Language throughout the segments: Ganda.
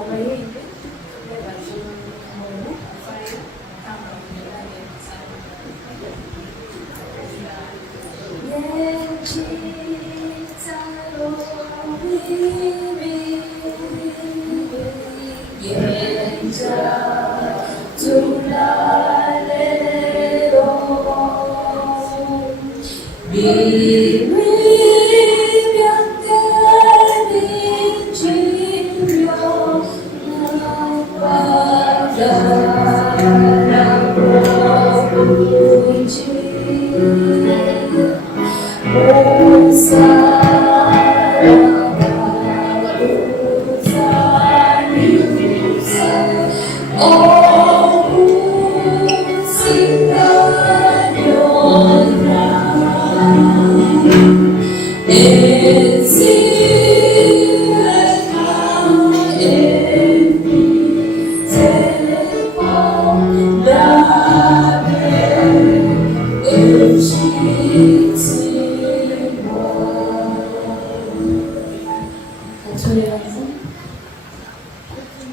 abayimbi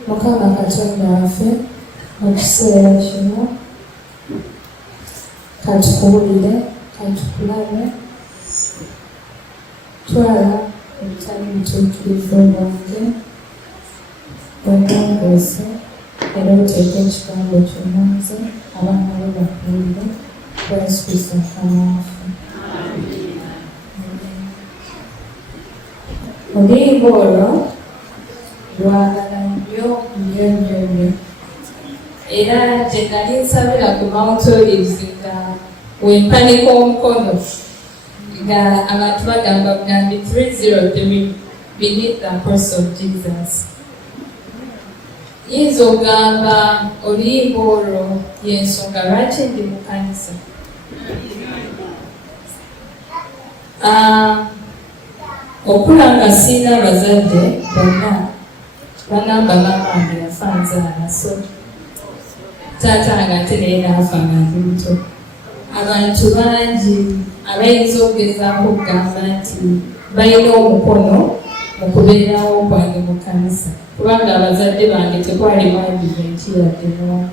Mukama Katonda waffe mu kiseera kino katukuwulire katukulabe twala obutali butuukirivu bwange bwetongose era oteeka ekigambo kyonanze abaana bo bakuwulire kwa Yesu Kristo Mukama waffe. Oluyimba olwo lwagala nnyo era gye nali nsabira ku Mount Olives nga wempanika omukono nga abantu bagamba bugambi 303 beneath the cross of Jesus. Yinza ogamba oluyimba olwo y'ensonga lwaki ndi mu kanisa. Okula nga sirina abazadde bonna bagamba maama wange yafa nzaala, so taata wange ate naye naafa nga ndi muto. Abantu bangi abayinza okugezaako okugamba nti balina omukono mu kubeerawo kwange mu kanisa kubanga abazadde bange tekwalimu adiventi yadde n'omu.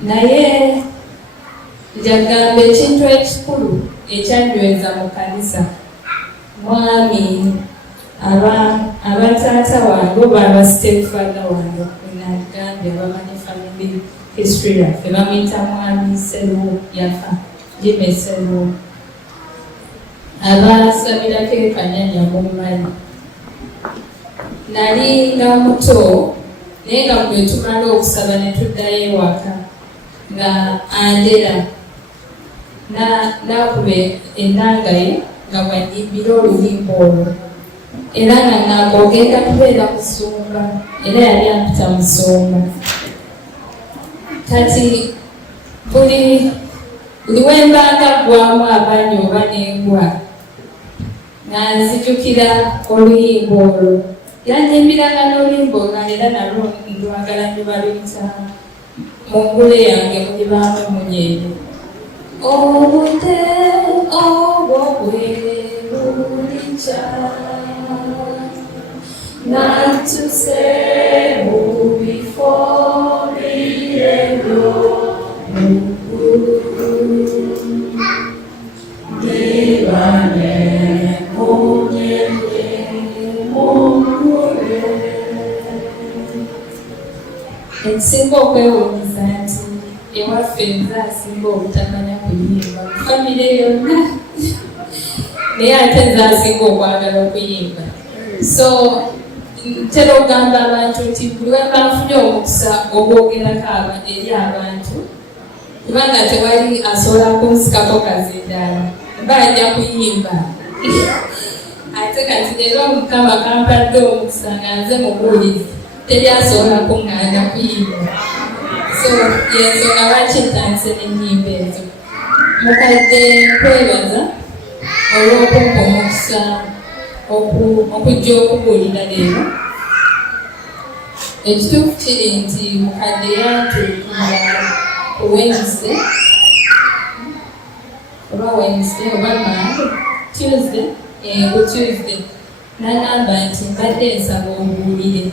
Naye njagamba ekintu ekikulu ekyanyweza mu kanisa mwami abataata wange oba abastepfather wange nagambye abamanyi family history yaffe bamuyita mwami Seruwo yafa Jimmy Seruwo abasabirako ekanyanya mummanyi. Nali nga muto naye nga bwe tumala okusaba ne tuddayo ewaka nga Andera nakuba ennanga ye nga bwanyimbira oluyimba olwo era nga namba ogenda kubeera musumba era yali ampita musumba. Kati buli wembanga gwamu abanyi oba nengwa nga nzijukira oluyimba olwo. Yanyimbiranga n'oluyimba nga era nalwo ndwagala ne baluyita mu ngule yange mulibaamu munyeero. Obudde obw'obwerulikya natuse mu bifo biremyo nibane munyemye mungule. Ensinga okwewuunyisa nti ewaffe nze asinga obutamanya kuyimba mu famire yonna naye ate nze asinga okwagala okuyimba. So ntera okugamba abantu nti buli wemba nfunye omukisa ogwogerako eri abantu kubanga tewali asobola kunsikako kazindaala mba ajja kuyimba. Ate kati leero Mukama kampadde omukisa nga nze mubuulizi teri asobola kuŋŋaanya kuyimba. So yensonga lwaki ntandise n'ennyimba ezo. Mukadde nkwebaza olw'okumpa omukisa okujja okubuulira leero. Ekituufu kiri nti mukadde yantuukira ku Wednesday oba Monday ku Tuesday n'agamba nti mbadde nsaba obuulire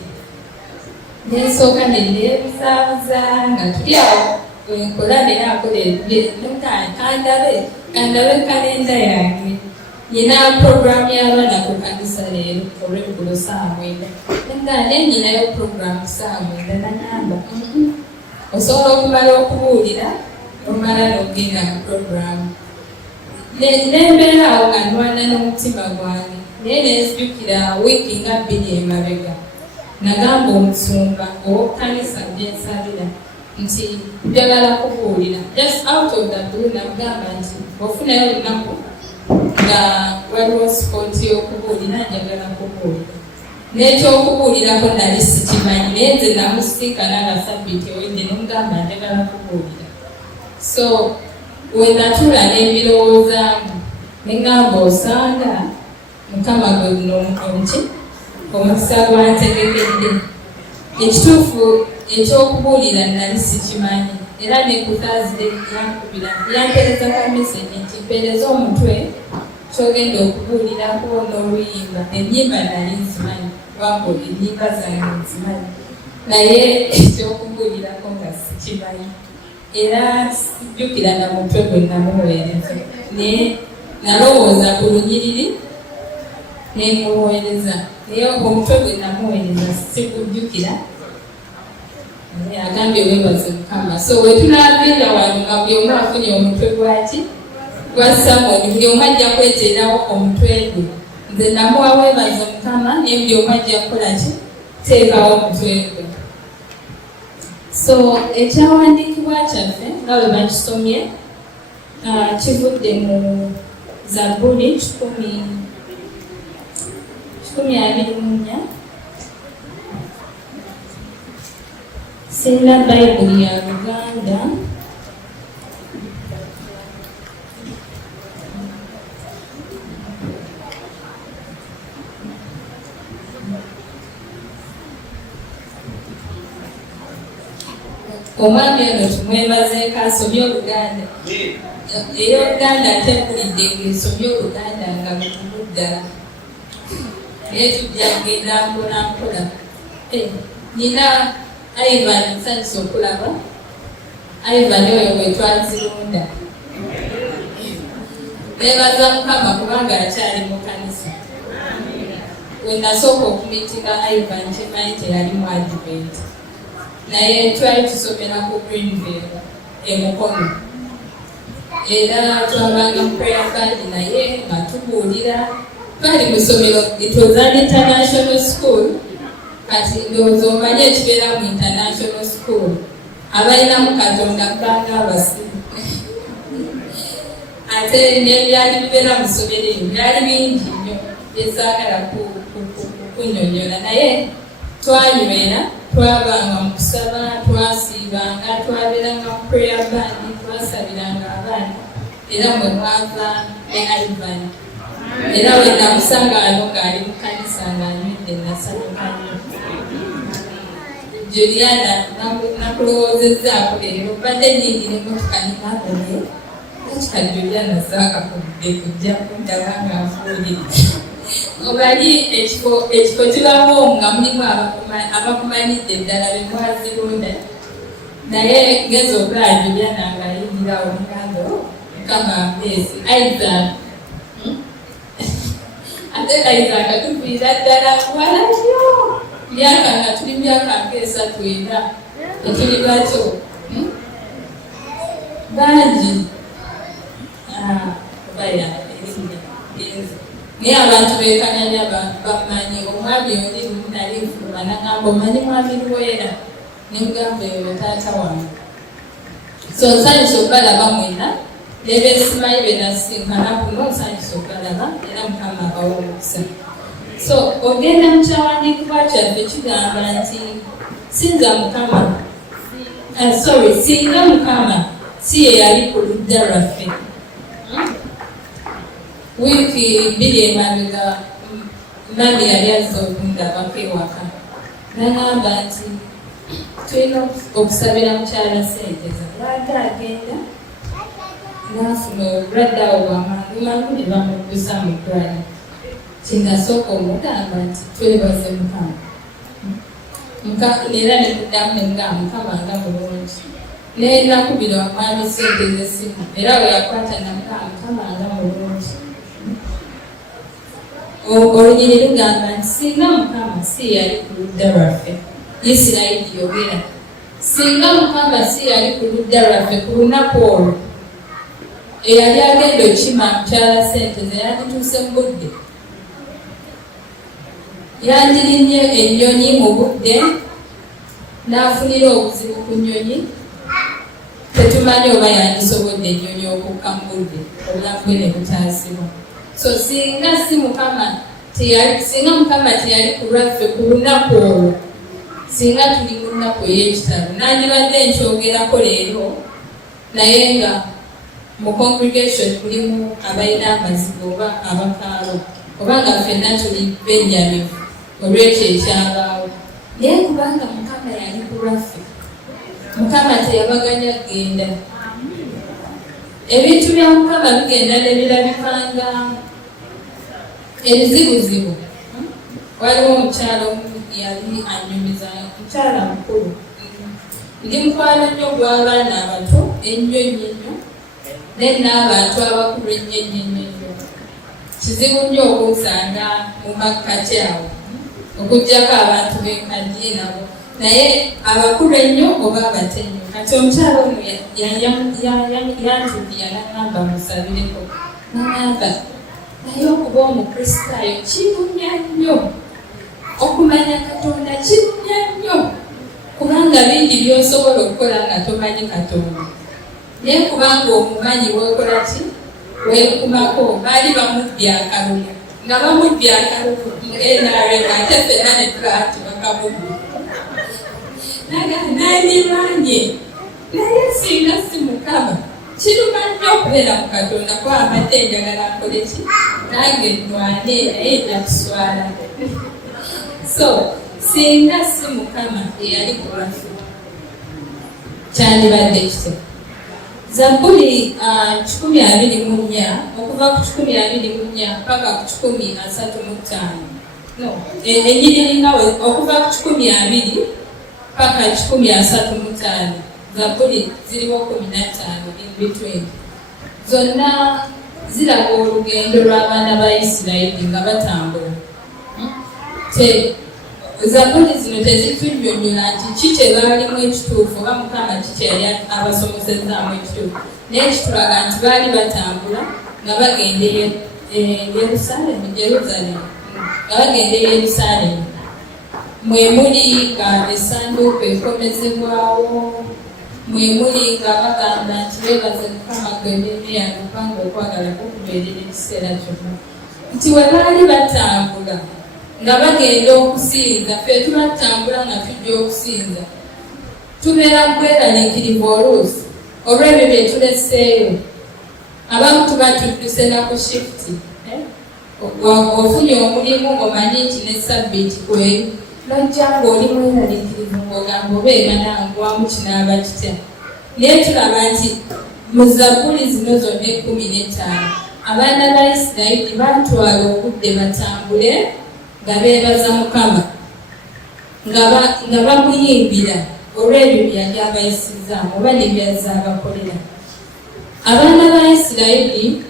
Nensooka neneebuzaabuza nga tuli awo wenkola naye akola kandabe kalenda yange. Nyina puroguramu y'abaana ku kanisa leero olw'eggulo saa 9. Naye nyinayo puroguramu saa 9 nanyamba. Osobola okumala okubuulira omala n'ogenda mu puroguramu. Nembeera awo nga ndwana n'omutima gwange naye nenzijukira wiiki nga 2 emabega. Nagamba omusumba ow'okkanisa gyensabira nti njagala kubuulira. Just out of the blue namugamba nti ofunayo olunaku nga waliwo sipooti y'okubuulira njagala kubuulira. N'ekyokubuulirako nali sikimanyi naye nze namusiikana nga sabbiiti ewedde nemugamba njagala kubuulira. So wenatuula n'ebirowoozaamu neŋŋamba osanga Mukama gwe guno omuti omukisa gwantegekedde. Ekituufu ekyokubuulira nali sikimanyi era ne ku Thursday yankubira yampeereza ka message nti mpeereza omutwe kyogenda okubuulirako n'oluyimba. Ennyimba nali nzimanyi wambo ennyimba zange nzimanyi naye ekyokubuulirako nga sikimanyi era sijjukira na mutwe gwe namuweereza naye nalowooza ku lunyiriri nemuweereza naye omutwe gwe namuweereza sikujjukira. Agambye weebaze Mukama. So wetunagenda wano nga buli omu afunye omutwe gwaki gwa Samoni, buli omu ajja kweteerawo omutwe gwe. Nze namuwa weebaze Mukama naye buli omu ajja kukola ki teekawo omutwe gwe. So ekyawandiikibwa kyaffe nga bwe bakisomye kivudde mu Zabbuli 124. Sirina Bayibuli ya Luganda. Omwami ono tumwebazeeko asomye Oluganda. Ey'Oluganda atekulidde ng'esomye Oluganda nga bukubu ddala. Naye tujja kugenda mpola mpola. Nina Ivan nsanyusa okulaba. Ivan oyo bwe twazirunda. Neebaza Mukama kubanga akyali mu kanisa. We nasooka okumitinga Ivan kimanyi teyali mu Advent. Naye twali tusomera ku Greenville Mukono. Era twabanga mu prayer band naye nga tubuulira. Twali mu ssomero it was an international school. Kati ndowooza omanye ekibeera mu international school abalinamu Katonda kubanga abasiru. Ate n'ebyali bibeera mu ssomero eyo byali bingi nnyo byesaagala kunnyonnyola naye twanywera twabanga mu kusaba twasiibanga twabeeranga mu prayer band twasabiranga abaana era mwe mwava ne Ivan era we namusanga wano ng'ali mu kanisa ng'anywedde nasanyuka nnyo. Juliana nakulowoozezzaako leero badde nnyingire emmotoka ninagone kakika Juliana zaakakudde kujja kundaba nga nfuulire. Omanyi ekifo kibawo nga mulimu abakumanidde ddala be mwazirunda naye ngeza okulaba Juliana ng'ayingirawo mugando Mukama mpeezi Isaac. Ate Isaac tuviira ddala wala nnyo. Myaka nga tuli myaka nk'esatu era etuli bato bangi baya naye abantu beekanyanya bamanyi omwami oli lumu nali nfuluma nagamba omanyi mwami Luweera nemugamba eyo taata wange. So nsanyusa okubalaba mwena nebeesimanyi benasinkana kuno nsanyusa okubalaba era Mukama abawo omukisa. So ogenda mu kyawandiikibwa kyaffe kigamba nti singa Mukama si ye yali ku ludda lwaffe. Wiiki 2 emabega mami yali azze okundabako ewaka nagamba nti tulina okusabira mukyala sente lwadde agenda n'afuna obulwadde awo bwamangu ne bamuddusa mu ddwaliro. Kinasooka omugamba nti twebaze Mukama. era ne muddamu ne mugamba Mukama nga mulungi. Ne nakubira omwami ssente z'essimu era bwe yakwata namugamba Mukama nga mulungi. Olunyiri lugamba nti singa Mukama si yali ku ludda lwaffe, Isirayiri yogera, singa Mukama si yali ku ludda lwaffe ku lunaku olwo, eyali agenda okima mukyala ssente ze yandituuse mu budde, yandirinnye ennyonyi mu budde n'afunira obuzibu ku nnyonyi. Tetumanyi oba yandisobodde ennyonyi okukka mu budde, obulamu bwe ne butaasibwa. So singa Mukama teyali ku lwaffe ku lunaku olwo, singa tuli mu nnaku ey'ekitalo, nandibadde nkyogerako leero, naye nga mu congregation mulimu abalina amazigo oba abakaalo, oba nga ffenna tuli benjamivu olw'ekyo ekyabaawo. Naye kubanga Mukama yali ku lwaffe, Mukama teyabaganya kugenda. Ebintu bya Mukama bigenda ne birabikanga ebizibuzibu. Waliwo omukyala omu yali anyumiza, mukyala mukulu, ndi mukwano nnyo gw'abaana abato ennyo ennyo ennyo, ne n'abantu abakulu ennyo ennyo ennyo. Kizibu nnyo okunsanga mu makkati awo, okuggyako abantu b'enkaddiye nabo, naye abakulu ennyo oba abato ennyo. Kati omukyala ono yantuukira n'agamba musabireko, n'agamba naye okuba omukristaayo kirunya nnyo, okumanya Katonda kirunya nnyo, kubanga bingi by'osobola okukola nga tomanyi Katonda. Naye kubanga omumanyi weekola ki? Weekumako. Baali bamubbye akalulu, nga bamubbye akalulu NRM, ate ffenna ne tulaba bakamubbi. Nandibanye, naye singa si Mukama, kiruma nnyo okubeera mu Katonda kwabadde njagala nkole ki? Nange nnwane naye nakuswala. So singa si Mukama eyali ku lwaffe, kyandibadde kityo. Zabbuli 124 okuva ku 124 mpaka ku 135. No, ennyiriri nga okuva ku 120 mpaka 135. Zabbuli ziriwo 15 in between. Zonna ziraga olugendo lw'abaana ba Isirayiri nga batambula. Zabbuli zino tezitunnyonnyola nti ki kye baalimu ekituufu oba Mukama ki kye yali abasomesezaamu ekituufu, naye kitulaga nti baali batambula nga bagenda Yerusaalemi, nga bagenda Yerusaalemi. Mwe muli nga essanduuko ekomezebwawo, mwe muli nga bagamba nti beebaze Mukama gw'emmeeme yange kubanga okwagala kukubeerera ekiseera kyonna. Nti we baali batambula nga bagenda okusinza, ffe tubatambula nga tujja okusinza, tubeera bweraliikirivu oluusi olw'ebyo bye tuleseeyo. Abamu tuba tudduse na ku shifuti, ofunye omulimu ng'omanyi nti ne sabbiiti kweru, nojja ng'oli mweraliikirivu ng'ogamba obeera nange wamu kinaaba kitya. Naye tulaba nti mu Zabbuli zino zonna 15 abaana ba Isirayiri batwala obudde batambule nga beebaza Mukama, nga bamuyimbira olw'ebyo byali abayisizaamu oba ne byazze abakolera. Abaana ba Isirayiri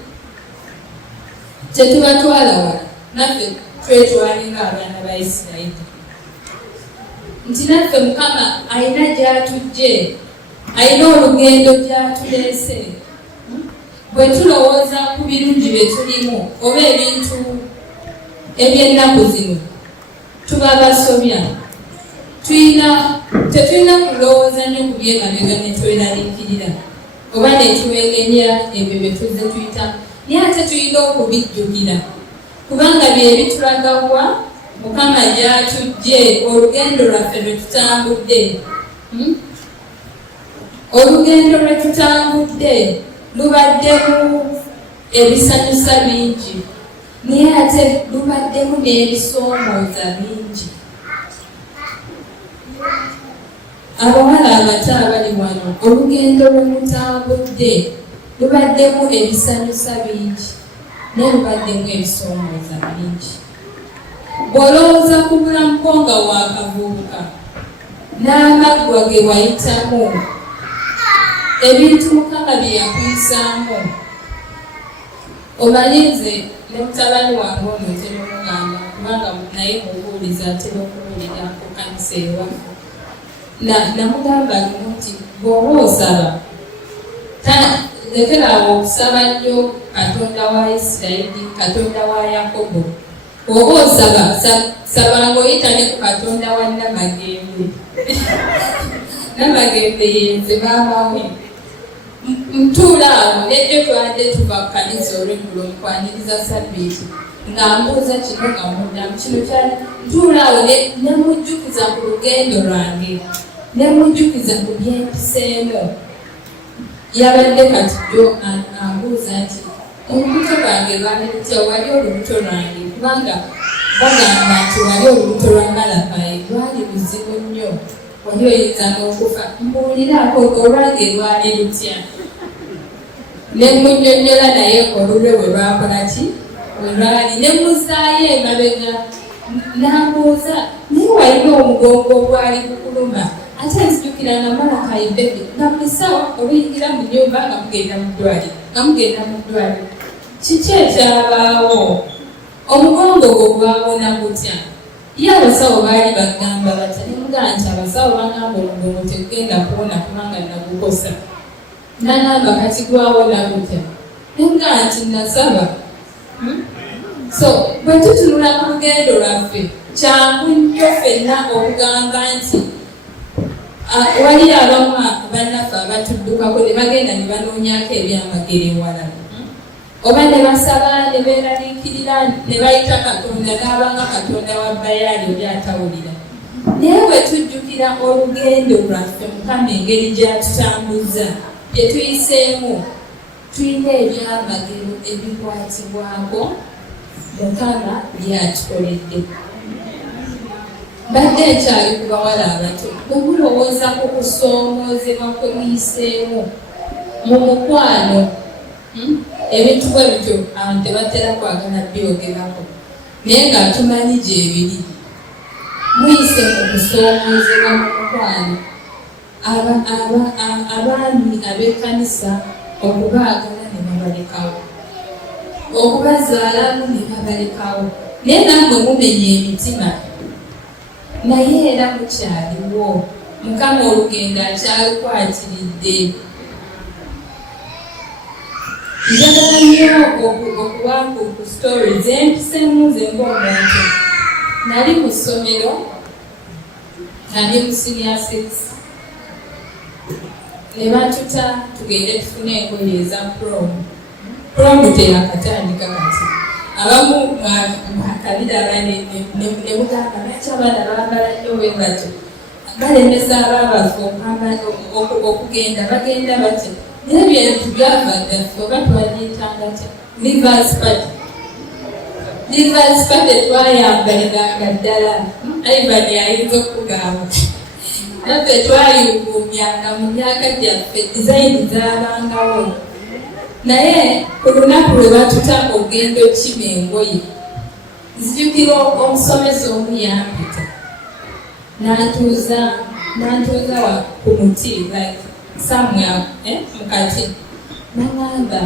tetubatwala wala, naffe twetwalinga abaana ba Isirayiri, nti naffe Mukama alina gy'atujje, alina olugendo gy'atuleese. Bwe tulowooza ku birungi bye tulimu oba ebintu eby'ennaku zino, tuba basobya. Tetulina kulowooza nnyo ku byemabega ne tweraliikirira oba ne tuwegenya ebyo bye tuzze tuyitamu, naye ate tulina okubijjukira kubanga bye bitulagawa Mukama gy'atujje, olugendo lwaffe lwe tutambudde. Olugendo lwe tutambudde lubaddemu ebisanyusa bingi, naye ate lubaddemu n'ebisoomooza bingi. Abawala abato abali wano, olugendo lwe mutambudde lubaddemu ebisanyusa bingi naye lubaddemu ebisoomooza bingi. Bw'olowooza ku bulamu bwo nga waakavubuka, n'amaggwa ge wayitamu, ebintu Mukama bye yakuyisaamu. Omanyi nze ne mutabani wange ono ntera omugamba kubanga naye mubuuliza atera okubuulira ku kanisa ewaffe. Namugamba lumu nti bw'oba osaba lekeraawo okusaba nnyo Katonda wa Isirayiri, Katonda wa Yakobo. Bw'oba osaba sabanga oyita ne ku Katonda wa Namagembe. Namagembe yenze babawe. Ntuula awo nejjo twadde tuva ku kanisa olw'eggulo nkwaniriza Sabbiiti nga mbuuza kino nga muddamu kino kyali ntuula awo ne mujjukiza ku lugendo lwange, ne mujjukiza ku byempiseemu. Yabadde kati jjo ambuuza nti olubuto lwange lwali lutya, wali olubuto lwange kubanga bagamba nti wali olubuto lwa Malakai lwali luzibu nnyo, wali oyinza n'okufa. Mbuuliraako olwange lwali lutya. Ne munnyonnyola naye olulwe bwe lwakola ki bwe lwali, ne muzaayo emabega n'ambuuza naye walina omugongo ogwali gukuluma. Ate nzijukira nga Malakai bebe nga buli ssaawa oluyingira mu nnyumba nga mugenda mu ddwaliro. Kiki ekyabaawo? Omugongo gwo gwawona gutya? Ye abasawo baali bagamba batya? Ne mugamba nti abasawo bagamba omugongo tegugenda kuwona kubanga nagukosa. Nagamba kati gwawona gutya? Ne mugamba nti nasaba. So bwe tutunula ku lugendo lwaffe kyangu nnyo ffenna okugamba nti wali abamu bannaffe abatuddukako ne bagenda ne banoonyako ebyamagero ewala, oba ne basaba ne beeraliikirira ne bayita Katonda n'abanga Katonda wa Bayaali oli atawulira. Naye bwe tujjukira olugendo lwaffe Mukama engeri gy'atutambuza bye tuyiseemu, tulina ebyamagero ebikwatibwako Mukama by'atukoledde. Badde nkyali ku bawala abato, bwe mulowooza ku kusoomoozebwa kwe muyiseemu mu mukwano, ebintu bwe bityo abantu tebatera kwagala byogerako, naye ng'atumanyi gyebiri. Muyise mu kusoomoozebwa mu mukwano. Abaami ab'ekkanisa okubaagala ne babalekawo, okubazaalamu ne babalekawo, naye nammwe mumenya emitima. Naye era mukyaliwo, Mukama olugendo akyalukwatiridde. Njagala nnyo okuwanga ku stories empiseemu nze ng'omuntu. Nali mu ssomero, nali mu senior 6, ne batuta tugende tufune engoye eza prom teyakatandika kati. Abamu akabiraba ne mugamba lwaki abaana bambala nnyo bwe batyo, balemesa abaabafu okugenda, bagenda batya. Naye ebintu byava ddaffe oba twagiyitanga tya Rivers Party twayambaliranga ddala. Ivan ayinza okugamba naffe twayuguumyanga mu myaka gyaffe, dizayini zaabangawo. Naye ku lunaku lwe batuta ogendo kima engoye, nzijukira omusomesa omu yampita n'antuuza ku muti like somewhere mukati, n'agamba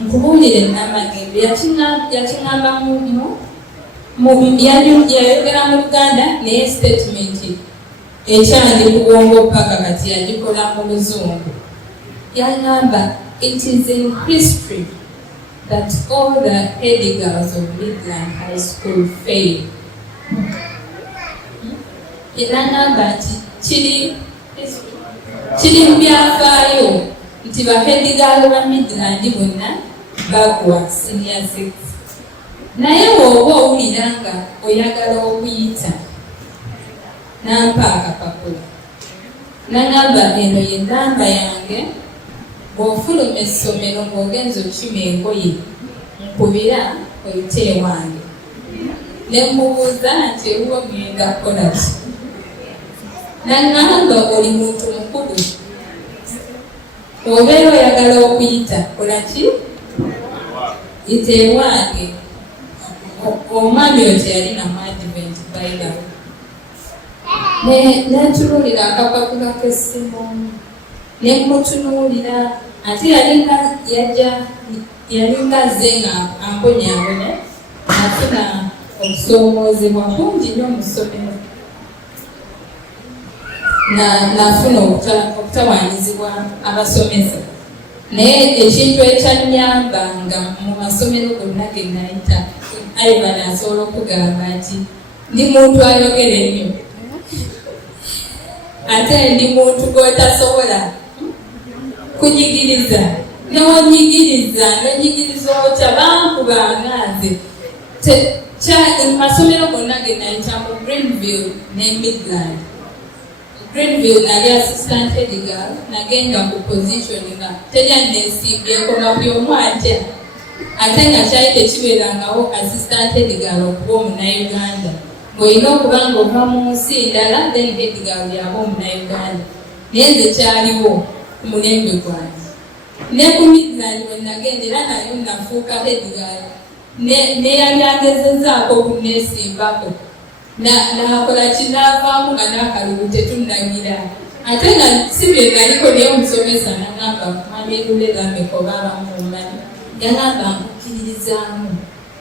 nkubuulire Namagembe. Yakiŋŋamba yayogera mu Luganda naye statement ekyandi kubwongo paka kati yagikola mu Luzungu. Yagamba it is in history that all the head girls of Midland High School fail. Yagamba nti kiri mu byafaayo nti bahedigaalo ba Midland bonna bagwa senior 6. Naye bw'oba owulira nga oyagala okuyita nampa akapapula, nagamba eno ye nnamba yange, bw'ofuluma essomero ng'ogenza okima engoye nkubira oyite ewange. Ne mubuuza nti eruwo ngenda kukola ki? Nagamba oli muntu mukulu, obeera oyagala okuyita kola ki? Yita ewange. Omwami oyo teyalina mu Advent Bible. Netunuulira akapapula k'essimu nemutunuulira ate yalinga azze nga ambonyaabona nafuna okusoomoozebwa kungi nnyo mu ssomero nafuna okutawaanyizibwa abasomesa naye ekintu ekyanyamba nga mu masomero gonna ge nayita Ivan asobola okugamba nti ndi muntu ayogera ennyo ate ndi muntu gw'otasobola kunyigiriza n'onyigiriza otya bankubanga nze mu masomero gonna ge nayita mu Greenville ne Midland. Greenville nali assistant head girl nagenda ku position nga teryanesibyeko nga buli omu atya ate nga kyali tekibeerangawo assistant head girl okuba omunauganda ng'olina okuba nga ova mu nsi ndala then head girl yaba omunauganda naye nze kyaliwo ku mulembe gwange ne ku Midland we nagenda era nayo nafuuka head girl neyali agezezaako okunesimbako nakola kinavaamu nga n'akalulu tetunnagira ate nga si bye naliko naye omusomesa nagamba mamirule gameko baba mumanyi yagamba nkukkiririzaamu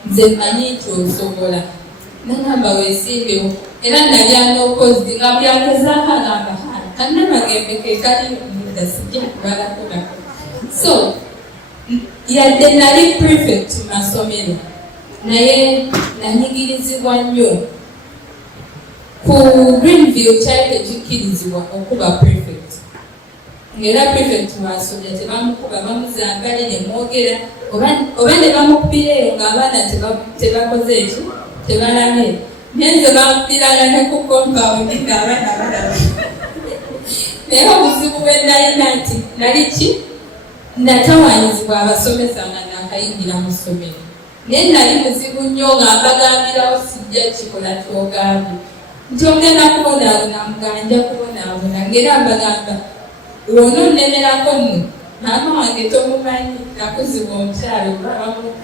nze manyi nti osobola nagamba weesimbewo era nalyanookozi nga byagezaako agamba kannamagembe ke kali munda sijja kubalako nako so yadde nali prefect mu masomero naye nanyigirizibwa nnyo ku Greenville kyali tekikkirizibwa okuba prefect ng'era prefect wasoja tebamukuba bamuzambale ne mwogera oba ne bamukubireeyo ng'abaana tebakoze eki tebalame naye nze bamukubiranga ne ku compound ng'abaana balaba naye obuzibu bwe nalina nti nali ki natawaanyizibwa abasomesa nga nakayingira mu ssomero naye nali muzibu nnyo nga mbagambirawo sijja kikola kyogambye nti ogenda kubonaabona muganja kubonaabona ng'era mbagamba lwononnemerako nno maama wange tomumanyi nakuzibwa omukyalo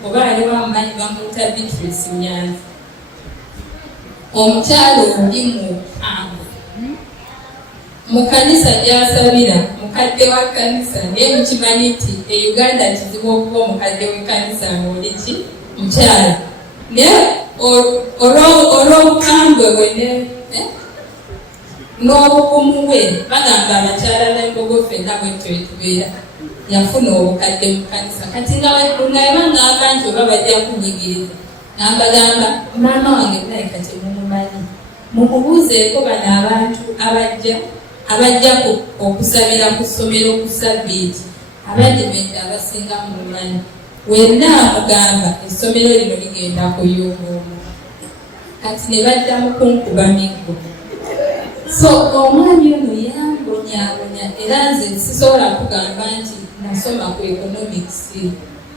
oba ali wamumanyi bamuyita Beatrice Nyanzi omukyalo oli mu mu kanisa gy'asabira mukadde wa kanisa naye mukimanyi nti e Uganda kizibu okuba omukadde w'ekkanisa ng'oli ki mukyala naye olw'obukambwe bwe n'obugumu bwe bagamba abakyala n'embogo ffenna bwetyo etubeera yafuna obukadde mu kanisa kati nga bangamba nti oba bajja kunyigiriza nambagamba maama wange naye kati mumumanyi mumubuuzeeko bano abantu abajja okusabira ku ssomero ku sabbiiti abadimenti abasinga mumumanyi wenna amugamba essomero lino ligenda kuyunguumu kati ne baddamu kunkuba miggo so omwami ono yambonyaabonya era nze sisobola kugamba nti nasoma ku economics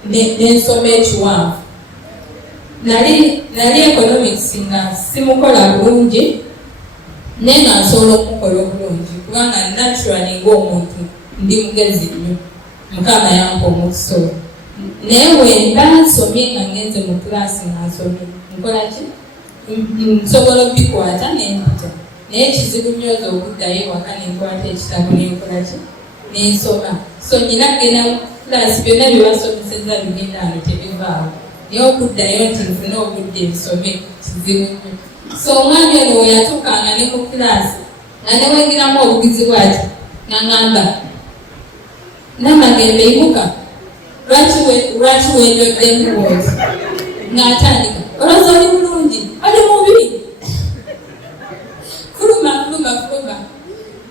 n'ensoma ekiwanvu nali economics nga simukola bulungi naye nga nsobola okukola obulungi kubanga naturally ng'omuntu ndi mugezi nnyo mukama yampa omukusobola naye wemba nsomye nga ngenze mu kulaasi nga nsomye nkola ki nsobola obikwata nempita naye kizibu nnyo okuddayo ewaka nenkwata ekitabo nenkola ki nensoma so nyina kgenda mu kulaasi byonna bye basomeseza bigenda ano tebivaawo naye okuddayo nti nfune obudde nsome kizibu nnyo so omwami ono weyatuukanga ne mu kulaasi nga newengeramu obugizi bwati ngamba namagembe imuka lwaki wenyoddemu bwoti ng'atandika olowooza oli bulungi oli mubi fuluma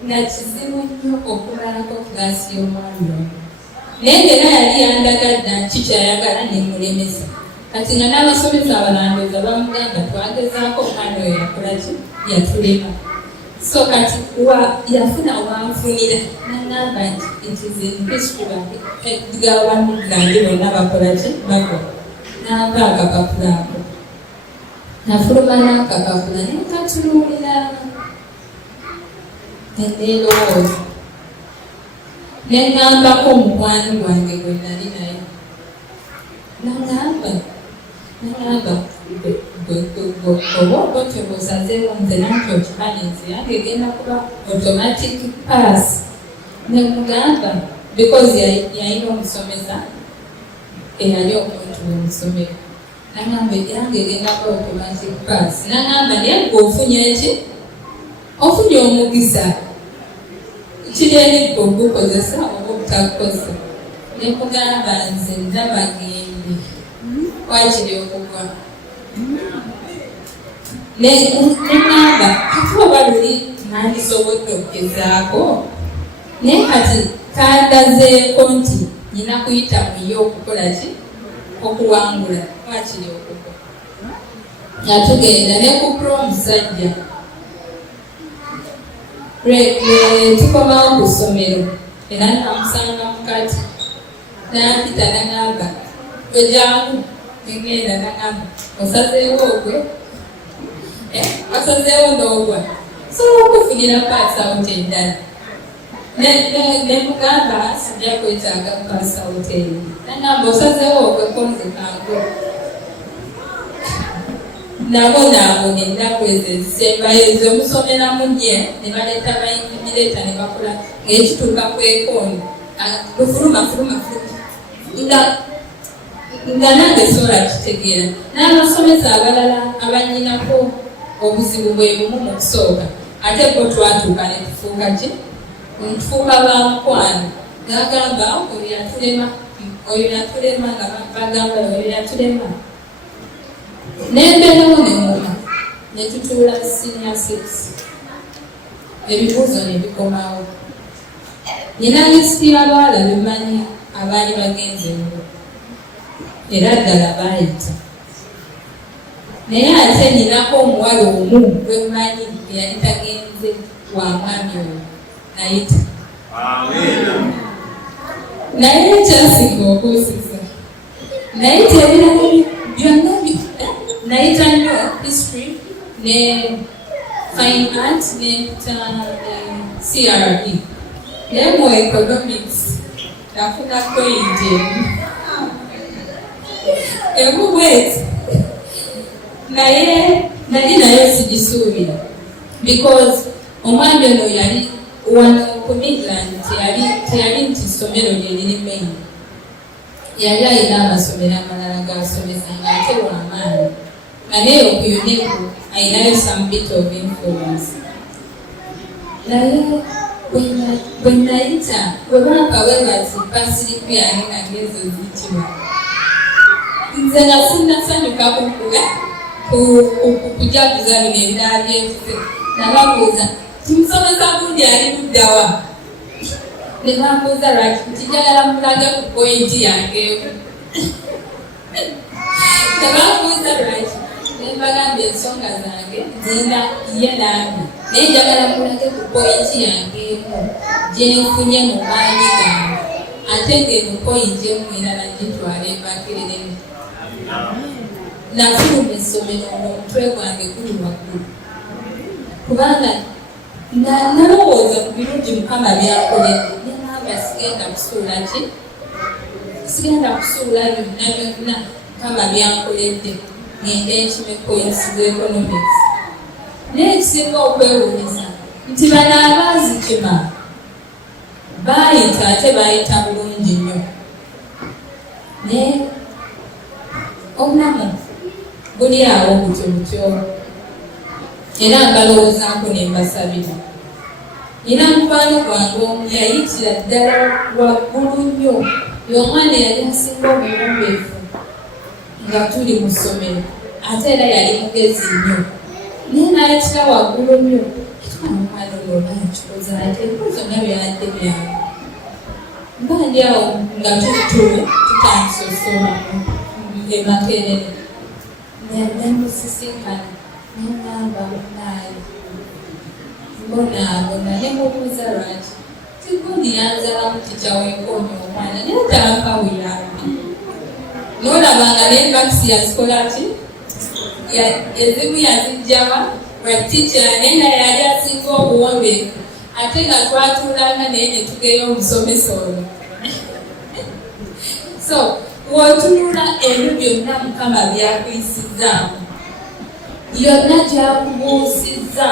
nga kizibu nnyo okumalako kulaasi y'omwami ono naye ng'era yali yandagadda nki kyayagala nemulemesa kati nga n'abasomesa abalambuza bamugamba twagezaako omwana oyo yakola ki yatulema so kati yafuna wanfunira nangamba nti ekizibudigaba bamugambye bonna bakola ki bakola nava akapapula ako nafuluma n'akapapula naye katunuulira neerowooza nengambako omukwano gwange gwe nali naye nangamba oba otyobozazeewo nze nanti okimanyi nze yange egenda kuba automatic pass. Nemugamba because yalina omusomesa eyali omuntu wemusomero, nagamba yange egenda kuba automatic pass. Nagamba naye gwe ofunye eki? Ofunye omugisa kiri eri gwe ogukozesa oba obutakukozesa. Nemugamba nze ndaba gende wakiri okugwa. Negamba kati oba luli nandisobodde okugezaako naye kati kandazeeko nti nyina kuyita muye okukola ki? Okuwangula wakiri okugwa. Nga tugenda ne ku pro omusajja tukomawo ku ssomero era namusanga mukati nampita nagamba ojaamu ngenda nagamba osazeewo ogwe wasazeewo n'ogwa sobola okufunira paasawuti endala. Nemugamba sijja kwetaaga paasawuti eyo. Nagamba osazeewo ogwe konze kango nabo ennaku ezo ezisembayo ezomusomeramu nnyo ne baleeta bayingireta ne bakola ng'ekituuka kwekooni lufuluma nga nange sobola kitegeera. N'abasomesa abalala abanyinako obuzibu bwe bumu mu kusooka ate bo twatuuka ne tufuuka ki? Ntufuuka bamukwano. N'agamba oyo yatulema nga bagamba oyo yatulema. Nembeerawo nemuma ne tutuula senior 6 ebibuuzo ne bikomawo. Nina lisiti y'abawala bemanyi abaali bagenze ngo era ddala baayita, naye ate ninako omuwala omu gwemanyi eyali tagenze wa mwami oyo nayita. Naye ekyasinga okuusiza nayita ebirala byonna nayita nnyo history ne fine art nempita CRE naye mu economics nafuna point emu bwezi naye nayo sigisuubira because omwami ono yali wano ku Midland teyali nti ssomero lye liri main, yali alina amasomero amalala gasomesanga ate wamaanyi nga naye okuyuniku ayinayo some bit of influence. Naye bwe nayita bwe baakawebazi pasiriku yange nga ngezo ziyitibwa nze nga sinnasanyuka kujaguza bino ebirala byenfuze. Nababuuza kimusomesa gundi ali luddawa? Ne bambuuza lwaki njagala mulage ku pointi yange. Ne bambuuza lwaki ne mbagambye ensonga zange zirina ye nange naye njagala mulage ku pointi yange emu gyenfunye mu maanyi gange ate ng'emu pointi emu erala gitwala empakereremu. Nafuluma essomero omutwe gwange guli waggulu kubanga nalowooza ku birungi Mukama byakoledde. Nenaba sigenda kusuula ki? Sigenda kusuula byonna Mukama byankoledde ngende nkime points z'economics. Naye ekisinga okwewuunyisa nti bano abaazikima baayita ate baayita bulungi nnyo. Naye obulamu buli awo butyo era mbalowoozaako ne mbasabira. Nina mukwano gwange omu yayitira ddala waggulu nnyo, y'omwana eyali asinga obuwombeefu nga tuli mu ssomero ate era yali mugezi nnyo naye n'ayitira waggulu nnyo. Omwana oyo nakikoze ate ebibuuzo nga byadde byange mba ndi awo nga tutandise osoma Makerere nemusisinkana nemwamba munaayo mbona nemubuuza lwaki tigundi yanzalamu tikyawenkoonya omwana naye tampa buyambi. Nolabanga n'empakisi yazikola ki? Ezimu yazijjawa watica naye naye yali asinga obuwombeefu ate nga twatuulanga naye ne tugeyo omusomesa ono. So w'otunula ebyo byonna Mukama byakuyisizaamu yonna gyakubuusizza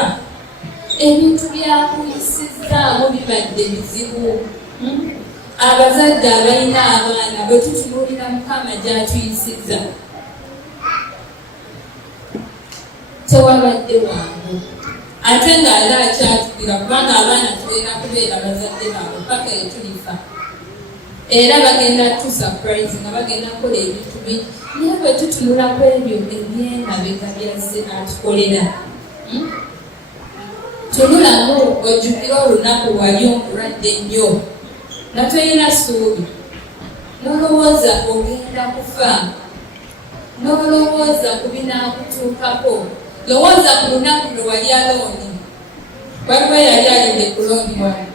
ebintu byakuyisizzaamu bibadde bizibu. Abazadde abalina abaana bwe tutunuulira Mukama gy'atuyisizza tewabadde wangu, ate ng'ali akyatugira kubanga abaana tugenda kubeera bazadde baabwe paka etulifa, era bagenda tusurprise nga bagenda kukola ebintu bingi. Naye bwe tutunula ku ebyo eby'emabega byazze atukolera, tunulamu ojjukira olunaku wali omulwadde nnyo nga toyina ssuubi, n'olowooza ogenda kufa, n'olowooza ku binaakutuukako. Lowooza ku lunaku lwe wali alooni. Waliwo yali alidde ku looni wano?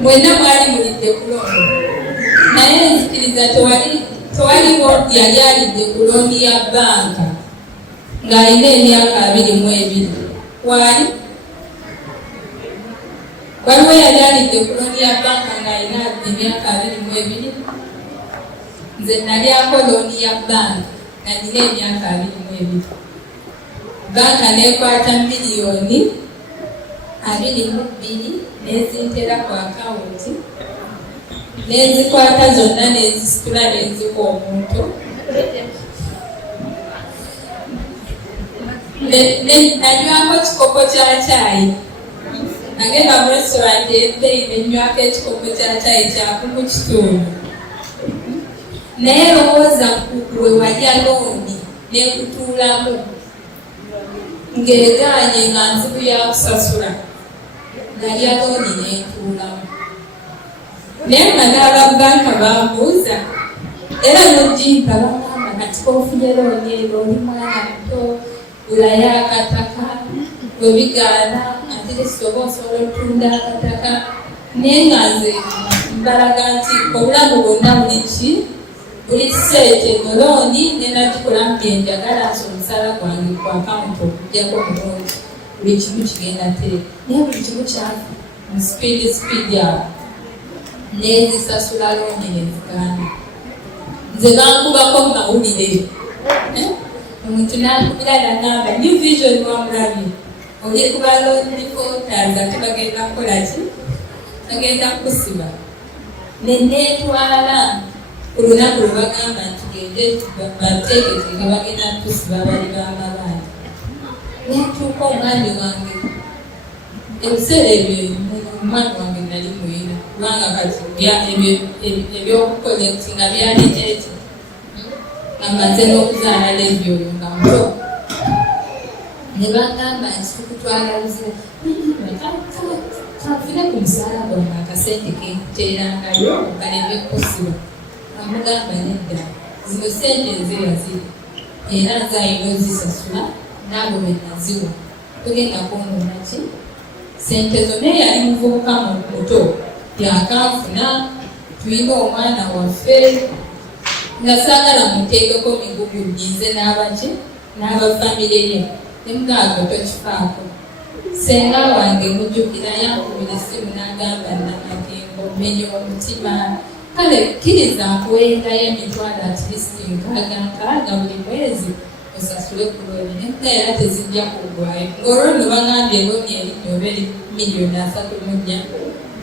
Mwenna mwali mulidde ku looni, naye nzikiriza tewaliwo yali alidde ku looni ya bbanka ng'alina emyaka 22. Wali? Waliwo yali alidde ku looni ya bbanka ng'alina emyaka 22? Nze nalyako looni ya bbanka nga nina emyaka 22. Bbanka nekwata miliyoni 22 nezintera ku akawunti, nezikwata zonna nezisitula nezika omuntu. Nanywako kikopo kya caayi, nagenda mu restaurant ebbeeyi nenywako ekikopo kya caayi kyakumu kitundu. Naye lowooza we walya looni nekutuulamu ng'egaanye nga nzibu ya kusasula, nalya looni nentuulamu. Naye nga n'ababbanka bambuuza era nojimpa bagamba kati kofunye looni ero oli mwana muto gulayo akataka, bwe bigaana ate tekisoba osobola otunda akataka. Naye nga nze mbalaga nti obulamu bwonna buli kiseete looni nenagikolamu byenjagala nti omusala gwange ku akawunti okujjako mulungi, buli kimu kigenda tere. Naye buli kimu kyafa mu sipiidi awo nezisasula looni nezigaana. Nze bankubako mu mawulire, omuntu n'ankubira n'agamba New Vision wamulabye oli kuba looni reporters ate bagenda kukola ki? Bagenda kusiba. Nenetwala ku lunaku lwe bagamba nti gende bateeketeeke bagenda kusiba bali b'amabaali. Netuuka omwami wange ebiseera ebyo omwami wange nali muyina kubanga kati ebyokukolekti nga byali kyeki nga mbaze n'okuzaala lebyoyo nga muto. Ne bagamba nti tukutwala buzibu kanfune ku musaala gwange akasente kenkuteerangayo okaleme kusiba. Amugamba nedda, zino sente nzeera ziri era nzayina ozisasula naabo benaziwa, togenda kwonoona ki sente zo. Naye yali muvubuka muto yakanfuna, tulina omwana waffe nga saagala muteekeko migugu nyize n'abaki n'abafamire ye. Nemugamba tokifaako, senga wange mujjukira yankubira essimu n'agamba Namakengo menya omutima, kale kkiriza nkuwengayo emitwalo atlist nkaaga buli mwezi osasule ku looni. Nenga era tezijja kugwayo ng'olwo bagambye looni erinnya oba eri miliyoni 3.4.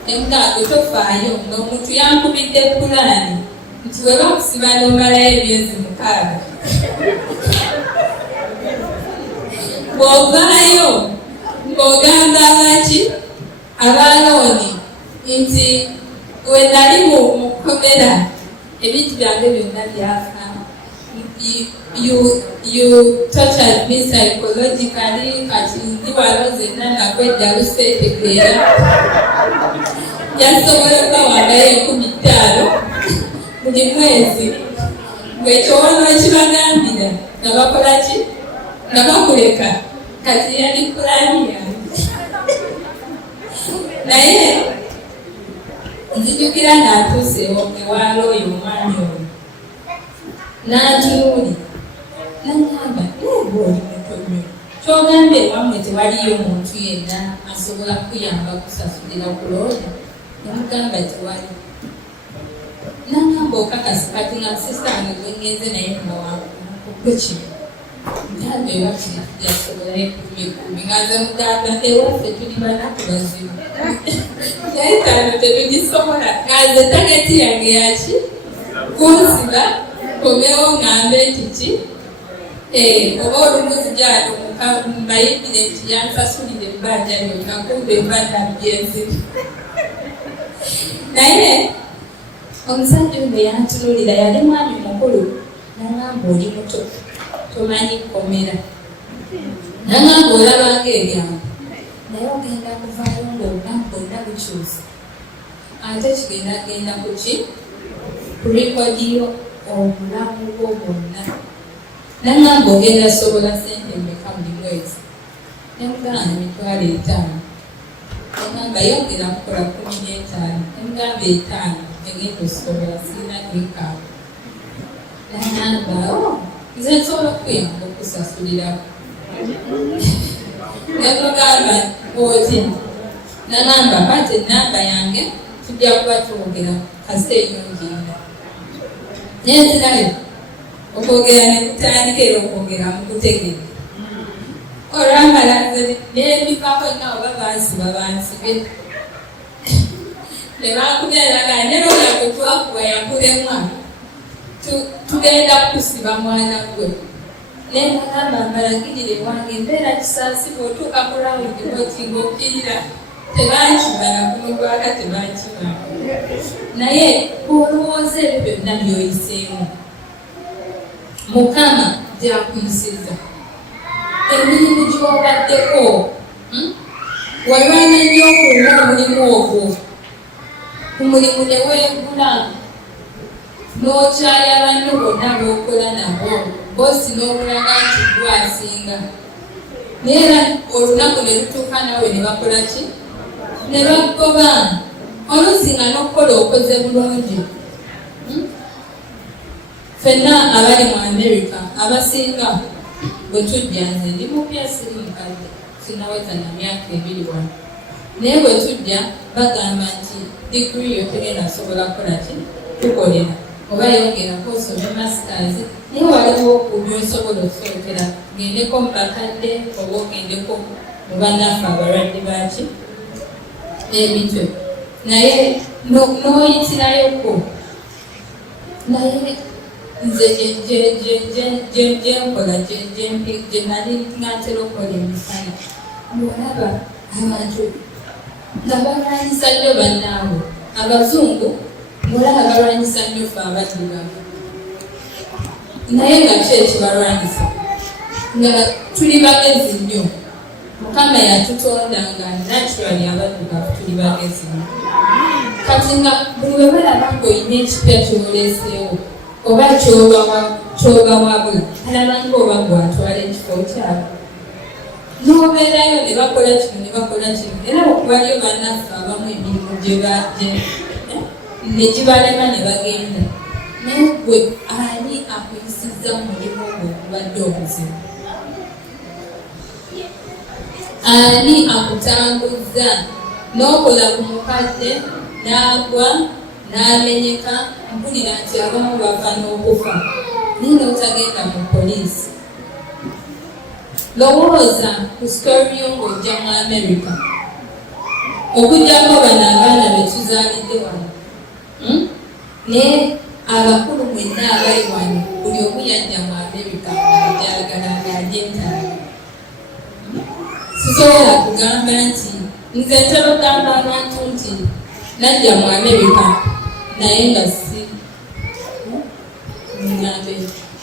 Nemugamba tofaayo ng'omuntu yankubidde pulaani nti we bakusiba n'omalayo emyezi 6 bw'ovaayo ng'ogamba abaki abalooni nti we nali mu kkomera ebintu byange byonna byafa. You tortured me psychologically, kati ndi walo zenna nakwedda luseetegeera. Yasobola okubawangayo 15 buli mwezi, ng'ekyowono ekibagambira nga bakola ki? Nga bakuleka. Kati yali pulaani yange. Naye nzijukira n'atuuse ewala oyo omwami oyo n'antunuulira n'agamba oli muto nnyo, ky'ogambye ewammwe tewaliyo muntu yenna asobola kuyamba kusasulira ku looni? Namugamba tewali. n'agamba okakasa kati nga sisita wange gwe ngenze naye gwe kino ntambe ewakiri tujasobolayo ekumi ngaze mugamba ewaffe tuli banaku bazibu naye tano tetugisobola ngaze tageti yange yaki kunsiba komewo ngambe kiki oba olumuzijalo mbayibire nti yansasulire ebbanja lyonna kumbe ebbanja byenzibu naye omusajja ono yantunulira yali mwami mukulu nagamba oli muto tomanyi kukomera nagamba olabanga ebyangu naye ogenda kuvaayo ngaolunaku bonna bukyusa ate kigenda genda kuki kulikodiyo obulamu bwo bwonna nagamba ogenda sobola sente mmeka buli mwezi nemugamba 5,000 nagamba yongera kukola 15 nemugamba 5 egenda osobola sirina ekaawo nagamba nze nsobola okuyamba okusasulirako nemugamba otya nagamba kati enamba yange tujja kuba twogera kasita enyongenda nenzirayo okwogera nekutandika era okwogera mukutegere olwamala nze nembivako nna oba bansiba bansibe nebankuberaga nerolako twakuba yakulemwa tugenda kukusiba mwana gwe nenagamba mbalagirire wange embeera kisaasiba otuuka ku lawundi otinga okirira tebankibala kumugwaka tebankibala naye olowooza ebyo byonna byoyiseemu Mukama gyakuyisiza emirimu gyobaddeko walwana nnyo okuwa omulimu ogwo ku mulimu ne weegula n'okyaya banno bonna b'okola nabo bosi n'obulaga nti gwasinga naye era olunaku ne lutuuka nawe ne bakola ki ne bagoba oluusi nga n'okukola okoze bulungi ffenna abali mu America abasinga bwe tujja nze ndi mupya siri mukadde sinaweza na myaka 2 wano naye bwe tujja bagamba nti digiri yo tegenda sobola kukola ki tukolera oba yongerako osome masters naye waliwo kubyosobola okusookera gendeko mu bakadde oba ogendeko mu bannaffe abalwadde baki emitwe naye n'oyitirayoko naye nze gyenkola gye nali natera okukola emisana olaba abantu nga balwanyisa nnyo bannaabwe abazungu olaba balwanyisa nnyo fe abaddugavu naye nga ki ekibalwanyisa nga tuli bagezi nnyo Mukama yatutonda nga naturally abaddugavu tuli bagezi nnyo kati nga buli we balaba ng'olina ekipya kyoleeseewo oba kyoba wabula alaba ng'oba gwatwala ekifo kyabo n'obeerayo ne bakola kino ne bakola kino era okubaliyo bannaffe abamu emirimu ne gibalema ne bagenda naye gwe ani akuyisizza mu mulimu ogwo okubadde obuzibu ani akutambuzza n'okola ku mukadde n'agwa n'amenyeka mpulira nti abamu bafa n'okufa naye n'otagenda mu poliisi lowooza ku sitori yo ng'ojja mu America okugjako bano abaana be tuzaalidde wano naye abakulu mwenna abali wano buli omu yajja mu America ng'agyagala ng'agyentaaga sisobola kugamba nti nze ntera okugamba abantu nti najja mu America naye nga si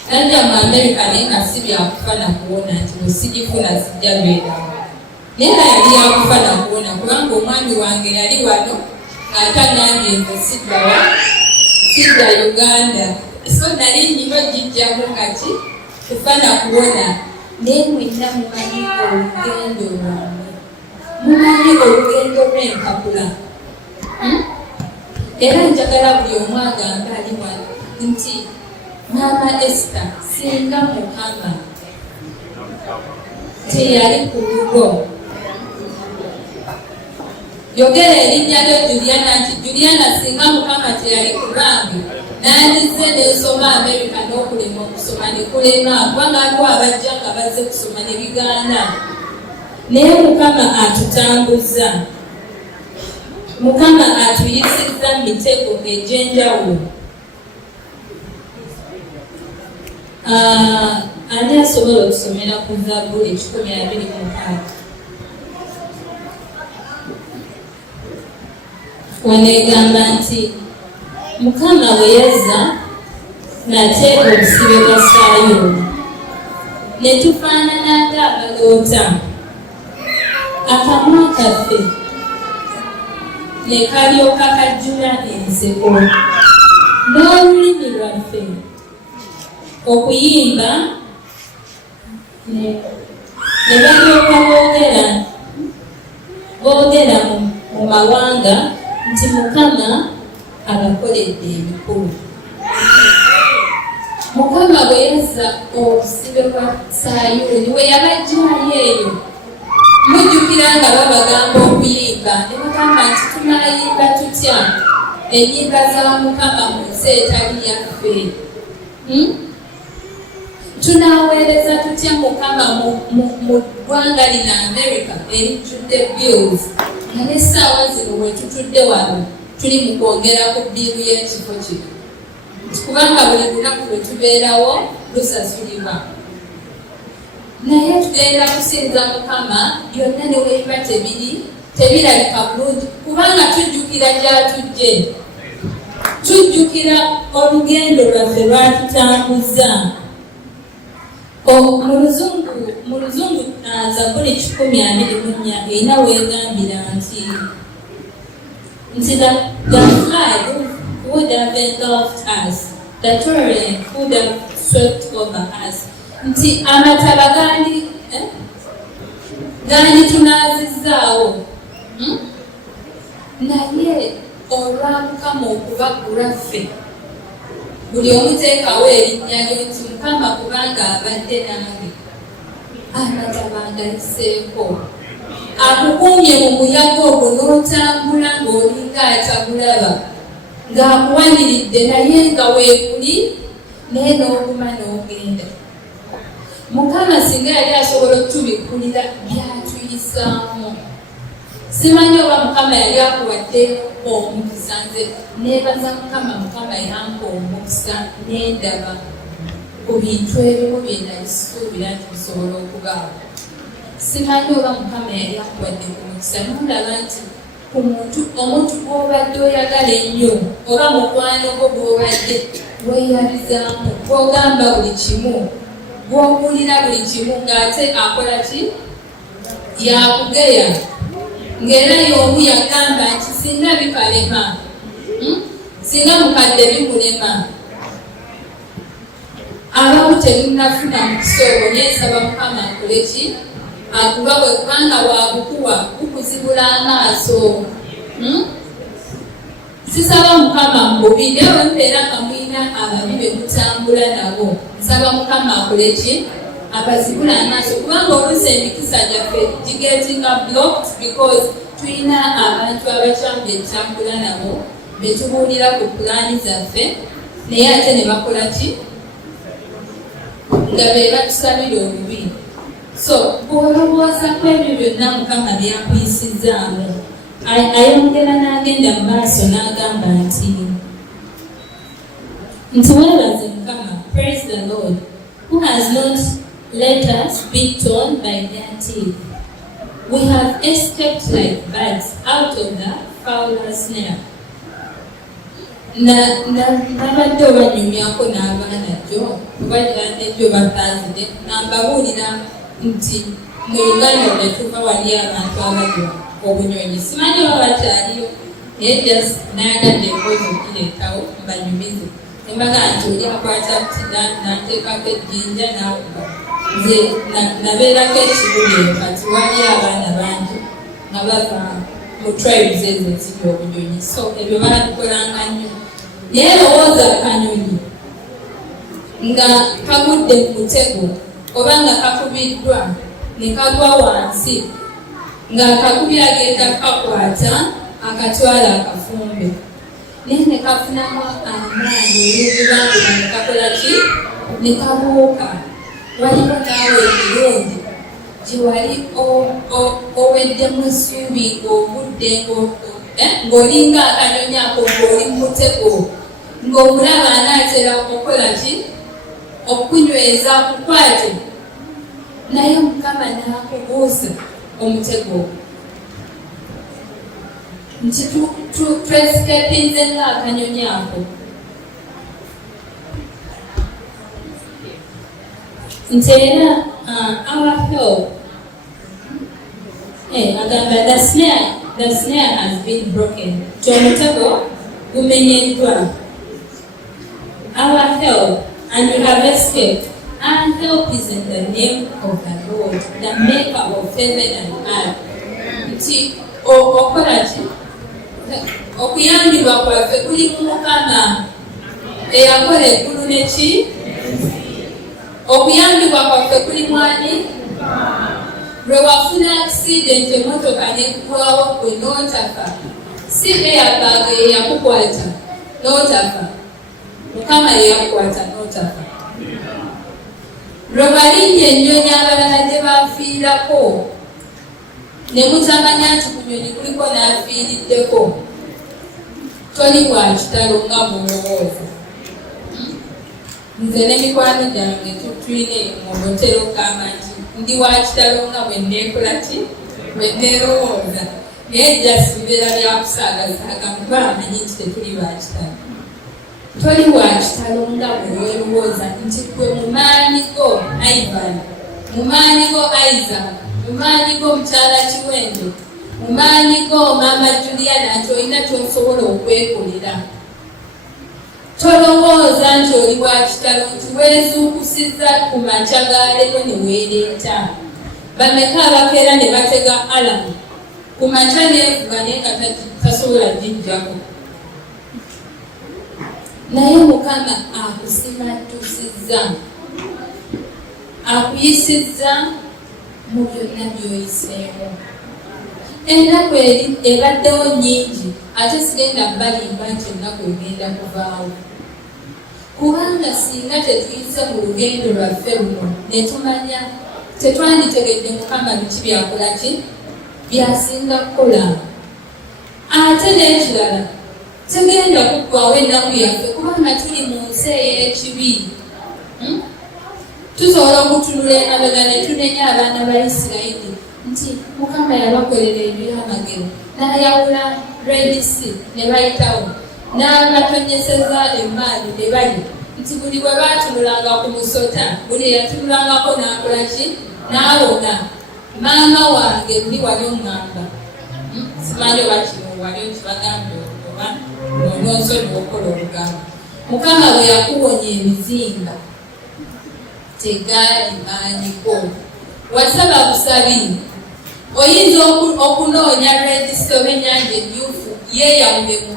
najja mu America naye nga si byakufa nakuwona nti bwesigifuna sijja beerawo naye nga yali yakufa nakuwona kubanga omwami wange yali wano ng'atangambye nze sidda Uganda so nali nnyo gijjamu kati kufa nakuwona naye mwenna mumanyi olugendo lwange mumanyi olugendo lw'empapula era njagala buli omu agamba ali wano nti Maama Esther singa Mukama teyali ku lugo yogera erinnya lyo Juliana nti Juliana singa Mukama teyali ku lwange nandize n'esoma America n'okulema okusoma ne kulema kubanga aliwo abajja nga bazze kusoma ne bigaana naye Mukama atutambuza Mukama atuyisizza mu mitego egy'enjawulo. Ani asobola okusomera ku Zabbuli 126? Wanegamba nti Mukama bwe yazza n'ateeka obusibe bwa Sayuuni ne tufaanana ng'abaloota akamwa kaffe ne kalyoka kajjula enseko n'olulimi lwaffe okuyimba ne balyoka boogera mu mawanga nti Mukama abakoledde ebikulu. Mukama bwe yazza obusibe bwa Sayuuni we yabajjayo eyo mujjukira nga babagamba okuyimba ne bagamba nti tunayimba tutya ennyimba za Mukama mu nsi etali yaffe. Tunaweereza tutya Mukama mu ggwanga lino America erijjudde bills nga n'essaawa zino bwe tutudde wano tuli mu kwongera ku bbiiru y'ekifo kino kubanga buli lunaku lwe tubeerawo lusasulibwa. Naye tugenda kusinza Mukama byonna ne weebiba tebirabika bulungi kubanga tujjukira gy'atujje, tujjukira olugendo lwaffe lwatutambuza. Mu Luzungu Zabbuli 124 erina weegambira nti the flood would have engulfed us, the torrent would have swept over us. Nti amataba gandi tunaazizaawo naye olwa Mukama okubagula ffe buli omuteekawo erinnya lyo nti Mukama kubanga abadde nange amataba ngayiseeko akukuumye mu muyaga ogwo n'otambula ng'olinga atagulaba ng'akuwaniridde naye nga weekuli naye n'oguma n'ogenda. Mukama singa yali asobola okutubikulira byatuyisaamu. Simanyi oba Mukama yali akuwadde omukisa. Nze neebaza Mukama yampa omukisa n'endaba ku bintu ebimu bye nabisuubira nti bisobola okubaawo. Simanyi oba Mukama yali akuwadde omukisa n'olaba nti ku omuntu gw'obadde oyagala ennyo oba mukwano gwo gw'obadde weeyabizaamu gw'ogamba buli kimu gw'obuulira buli kimu ng'ate akola ki? Yakugeya. Ng'era y'omu yagamba nti singa bikalema, singa mukadde bikulema, abamu temunnafuna mukisa ogwo neesaba Mukama akole ki? Akubagwe kubanga waabukuwa kukuzibula amaaso. Sisaba Mukama mbubi naye mbeera nga mulina ababi be mutambula nabo. Nsaba Mukama akole ki? Abazibula amaaso kubanga oluusi emikisa gyaffe gigetinga blocked because tulina abantu abakyamu be tutambula nabo be tubuulira ku pulaani zaffe naye ate ne bakola ki? Nga be batusabira obubi. So bw'olowooza ku ebyo byonna Mukama byakuyisizaamu ayongera n'agenda mu maaso n'agamba nti weebaze Mukama, praise the Lord who has not let us be torn by their teeth. We have escaped like birds out of the fowler's snare. Nabadde obanyumyako n'abaana jjo obajjo bataazide nambabuulira nti mu Uganda bwe tuva wali abantu abajwa obunyonyi simanyi oba bakyaliyo naye just nayagadde emboozi okireetawo mbanyumize embaga nti oli akwata kutida nanteekako ejjinja nakuba nze nabeerako ekibuli kati wali abaana bangi nga bava mu tribes ezo eziri obunyonyi so ebyo baabikolanga nnyo naye lowooza akanyonyi nga kagudde mu mutego oba nga kakubiddwa ne kagwa wansi ng'akakubi agenda kakwata akatwala akafumbe naye ne kafunamu amaanyi olw'okubanga ne kakola ki ne kabuuka. Waliwo naawe emirundi gye wali oweddemu essuubi ng'obudde ng'olinga akanyonyi ako ng'oli mu mutego ng'omulaba anaatera okukola ki okukunyweza kukwate, naye Mukama n'akubuusa omutego nti twesikeepinze ng'akanyonyi ako. Nti era our help agamba the snare has been broken, nti omutego gumenyeddwa. Our help, and you have escaped. Our help is in the name of the Lord, the maker of heaven and earth. Nti okola ki okuyambibwa kwaffe kuli mu Mukama eyakola eggulu neki. Okuyambibwa kwaffe kuli mwani? Lwe wafuna accident emmotoka nekugwawo gwe n'otafa, si airbag eyakukwata n'otafa, Mukama yeyakukwata n'otafa. Lwe walinnya ennyonyi abalala gye bafiirako ne mutamanya nti ku nnyonyi kuliko n'afiiriddeko, toli bwa kitalo nga bw'olowooza. Nze ne mikwano gyange tutwine mu botero kama nti ndi wa kitalo nga bwe nneekola ki bwe nneerowooza, naye just bibeera byakusaagazaaga muba amanyi nti tetuli ba kitalo. Toli wa kitalo nga bwe weerowooza nti gwe mu maanyi go Ivan, mu maanyi go Isaac, mu maanyi go mukyala Kiwende, mu maanyi go maama Juliana nti olina ky'osobola okwekolera. Tolowooza nti oli wa kitalo nti weezuukusizza ku makya ga leero ne weereeta. Bameka abakeera ne batega alamu ku makya neevuga naye nga tasobola gijjako. Naye Mukama akusimattusizza, akuyisizza mu byonna by'oyiseemu. Ennaku ebaddewo nnyingi ate sigenda balimba nti ennaku egenda kuvaawo, kubanga singa tetuyise mu lugendo lwaffe luno ne tumanya tetwanditegedde Mukama biki byakola ki byasinga kukola. Ate n'ekirala tegenda kuggwawo ennaku yaffe kubanga tuli mu nsi ey'ekibi. Tusobola okutunula emabega ne tunenya abaana ba Isirayiri nti Mukama yabakolera ebyamagero, n'ayawula Red Sea ne bayitawo, n'abatonyeseza emmaali ne bali, nti buli bwe baatunulanga ku musota buli eyatunulangako n'akola ki n'awona. Maama wange ndi wali oŋŋamba, simanyi oba kino wali okibagambe oba n'onsonyi okukola olugambo. Mukama bwe yakuwonya emizinga tegaali maanyi go. Wasaba busabi, oyinza okunoonya Red Sea oba ennyanja emyufu yeeyawulemu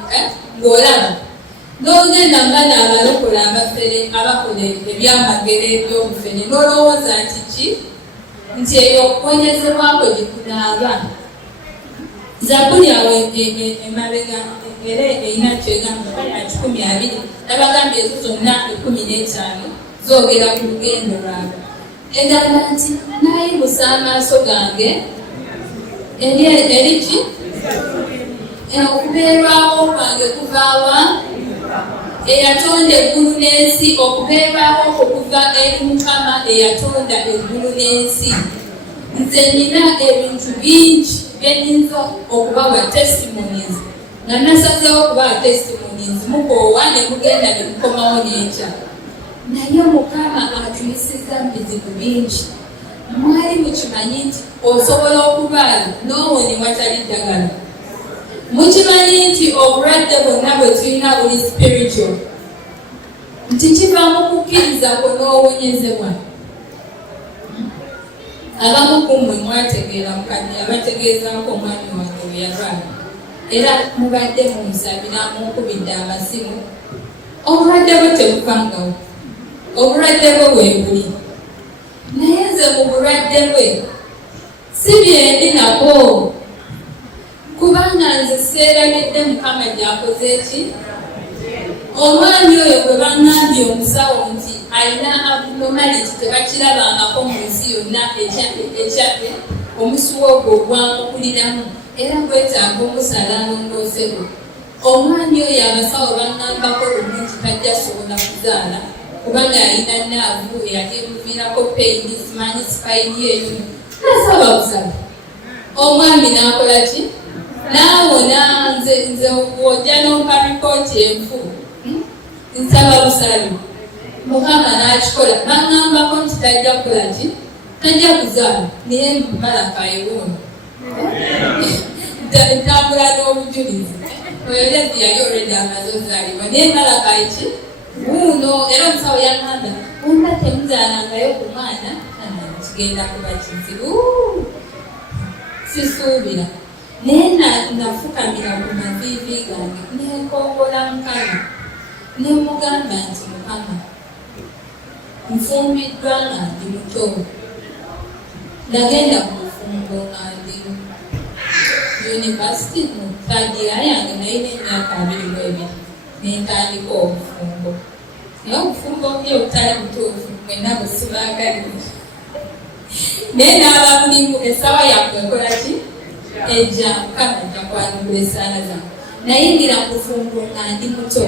ng'olaba n'ogenda mbana abalokola abafere abakola ebyamagero eby'obufere n'olowooza nti ki nti eyo okukonyezebwako gye kunaaba. Zabuli awo emabega era erina kyegamba ya 12 nabagambye ezo zonna 15 zoogera ku lugendo lwabwe. Egamba nti naayimusa amaaso gange eri ki okubeerwawo kwange kuvaawa eyatonda eggulu n'ensi, okubeerwawo okuva eri Mukama eyatonda eggulu n'ensi. Nze nina ebintu bingi byenyinza okubawa testimonies, nga nasazeewo okubawa testimonies mukoowa ne mugenda ne mukomawo n'ekya. Naye Mukama atuyisizza mu bizibu bingi. Mwali mukimanyi nti osobola okubaala n'owone watali ddagala. Mukimanyi nti obulwadde bwonna bwe tulina buli spiritual, nti kiva mu kukkiriza kwo n'owonyezebwa. Abamu ku mmwe mwategeera mukadde abategeezaako omwami wange bwe yalwala, era mubadde munsabira munkubidde amasimu. Obulwadde bwe tebukangawo, obulwadde bwe weebuli. Naye nze mu bulwadde bwe si byendi nabwo, kubanga nze seerabidde Mukama gy'akoze eki omwami oyo bwe bangambye omusawo nti alina abnormality tebakirabangako mu nsi yonna omusuwa ogwo ogwamukuliramu era gwetaaga omusala alongoosebwa. Omwami oyo abasawo bangambako lumungi tajja sobola kuzaala kubanga alina naavu eyatemuviirako peyini simanyi sipayini eyo nasaba busala. Omwami n'akola ki? Naawona. Nze ojja n'ompa rikooti enfu nsaba busala. Mukama n'akikola. Bangambako nti tajja kukola ki? Tajja kuzaala naye Malaka ewuuno ntambula n'obujulizi oyo lezi yali olwedde amaze ozaalibwa naye Malaka ki wuuno. Era omusawo yagamba wumba temuzaalangayo ku mwana kigenda kuba kizibu sisuubira. Naye nafukamira ku maviivi gange nenkongola Mukama nemugamba nti Mukama nfumbiddwa nga ndi muto. Nagenda ku bufumbo nga ndi yunivasite mu tadiya yange nalina emyaka 22 nentandika obufumbo. Naye obufumbo buli obutali butuufu mwenna busibaagalira. Naye naaba mulimu essaawa yange ekola ki? Ejja Mukama ajja kwanukula essaala zange. Nayingira mu bufumbo nga ndi muto.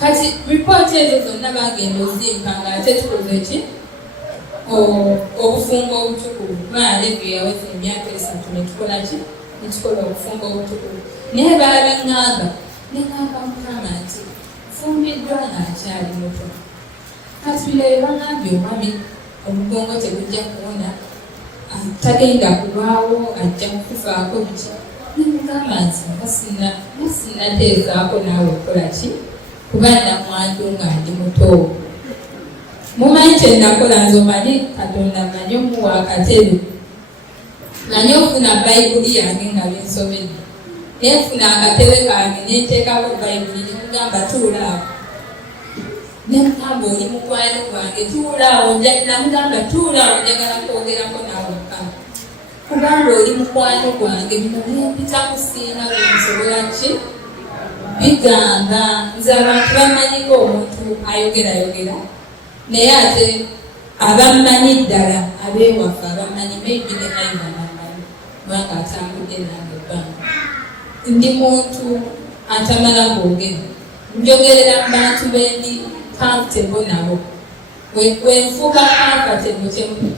Kati ripooti ezo zonna bagenda ozimpa nga ate tukoze ki? Obufumbo obutukuvu. Levi yaweza emyaka 3 netukola ki? Netukola obufumbo obutukuvu. Naye baabingamba negamba Mukama nti fumbiddwa ng'akyali muto. Kati bino bye bangambye omwami omugongo tegujja kuwona, tagenda kulwawo, ajja kukufaako biki. Nemugamba nti sinnateesaako naawe okola ki? Kuba namwandu nga ndi muto. Mumanyi kye nakola nze omanyi Katonda manyi omuwa akatebe. Manyi ofuna Bayibuli yange nga bensomedde. Nenfuna akatebe kange nenteekako Bayibuli nemugamba tuulaawo. Nemugamba oli mukwano gwange tuulaawo. Namugamba tuulaawo njagala kwogerako naawe Mukama. Kubanga oli mukwano gwange bino nempita kusiina bwensobola ki? Bigamba nze abantu bamanyiko omuntu ayogerayogera naye ate abamanyi ddala abeewaffe abamanyi maybe ne naye bamanyi kubanga atambudde nange ebbanga. Ndi muntu atamala kwogera, njogerera mu bantu bendi comfortable nabo. Wenfuuka comfortable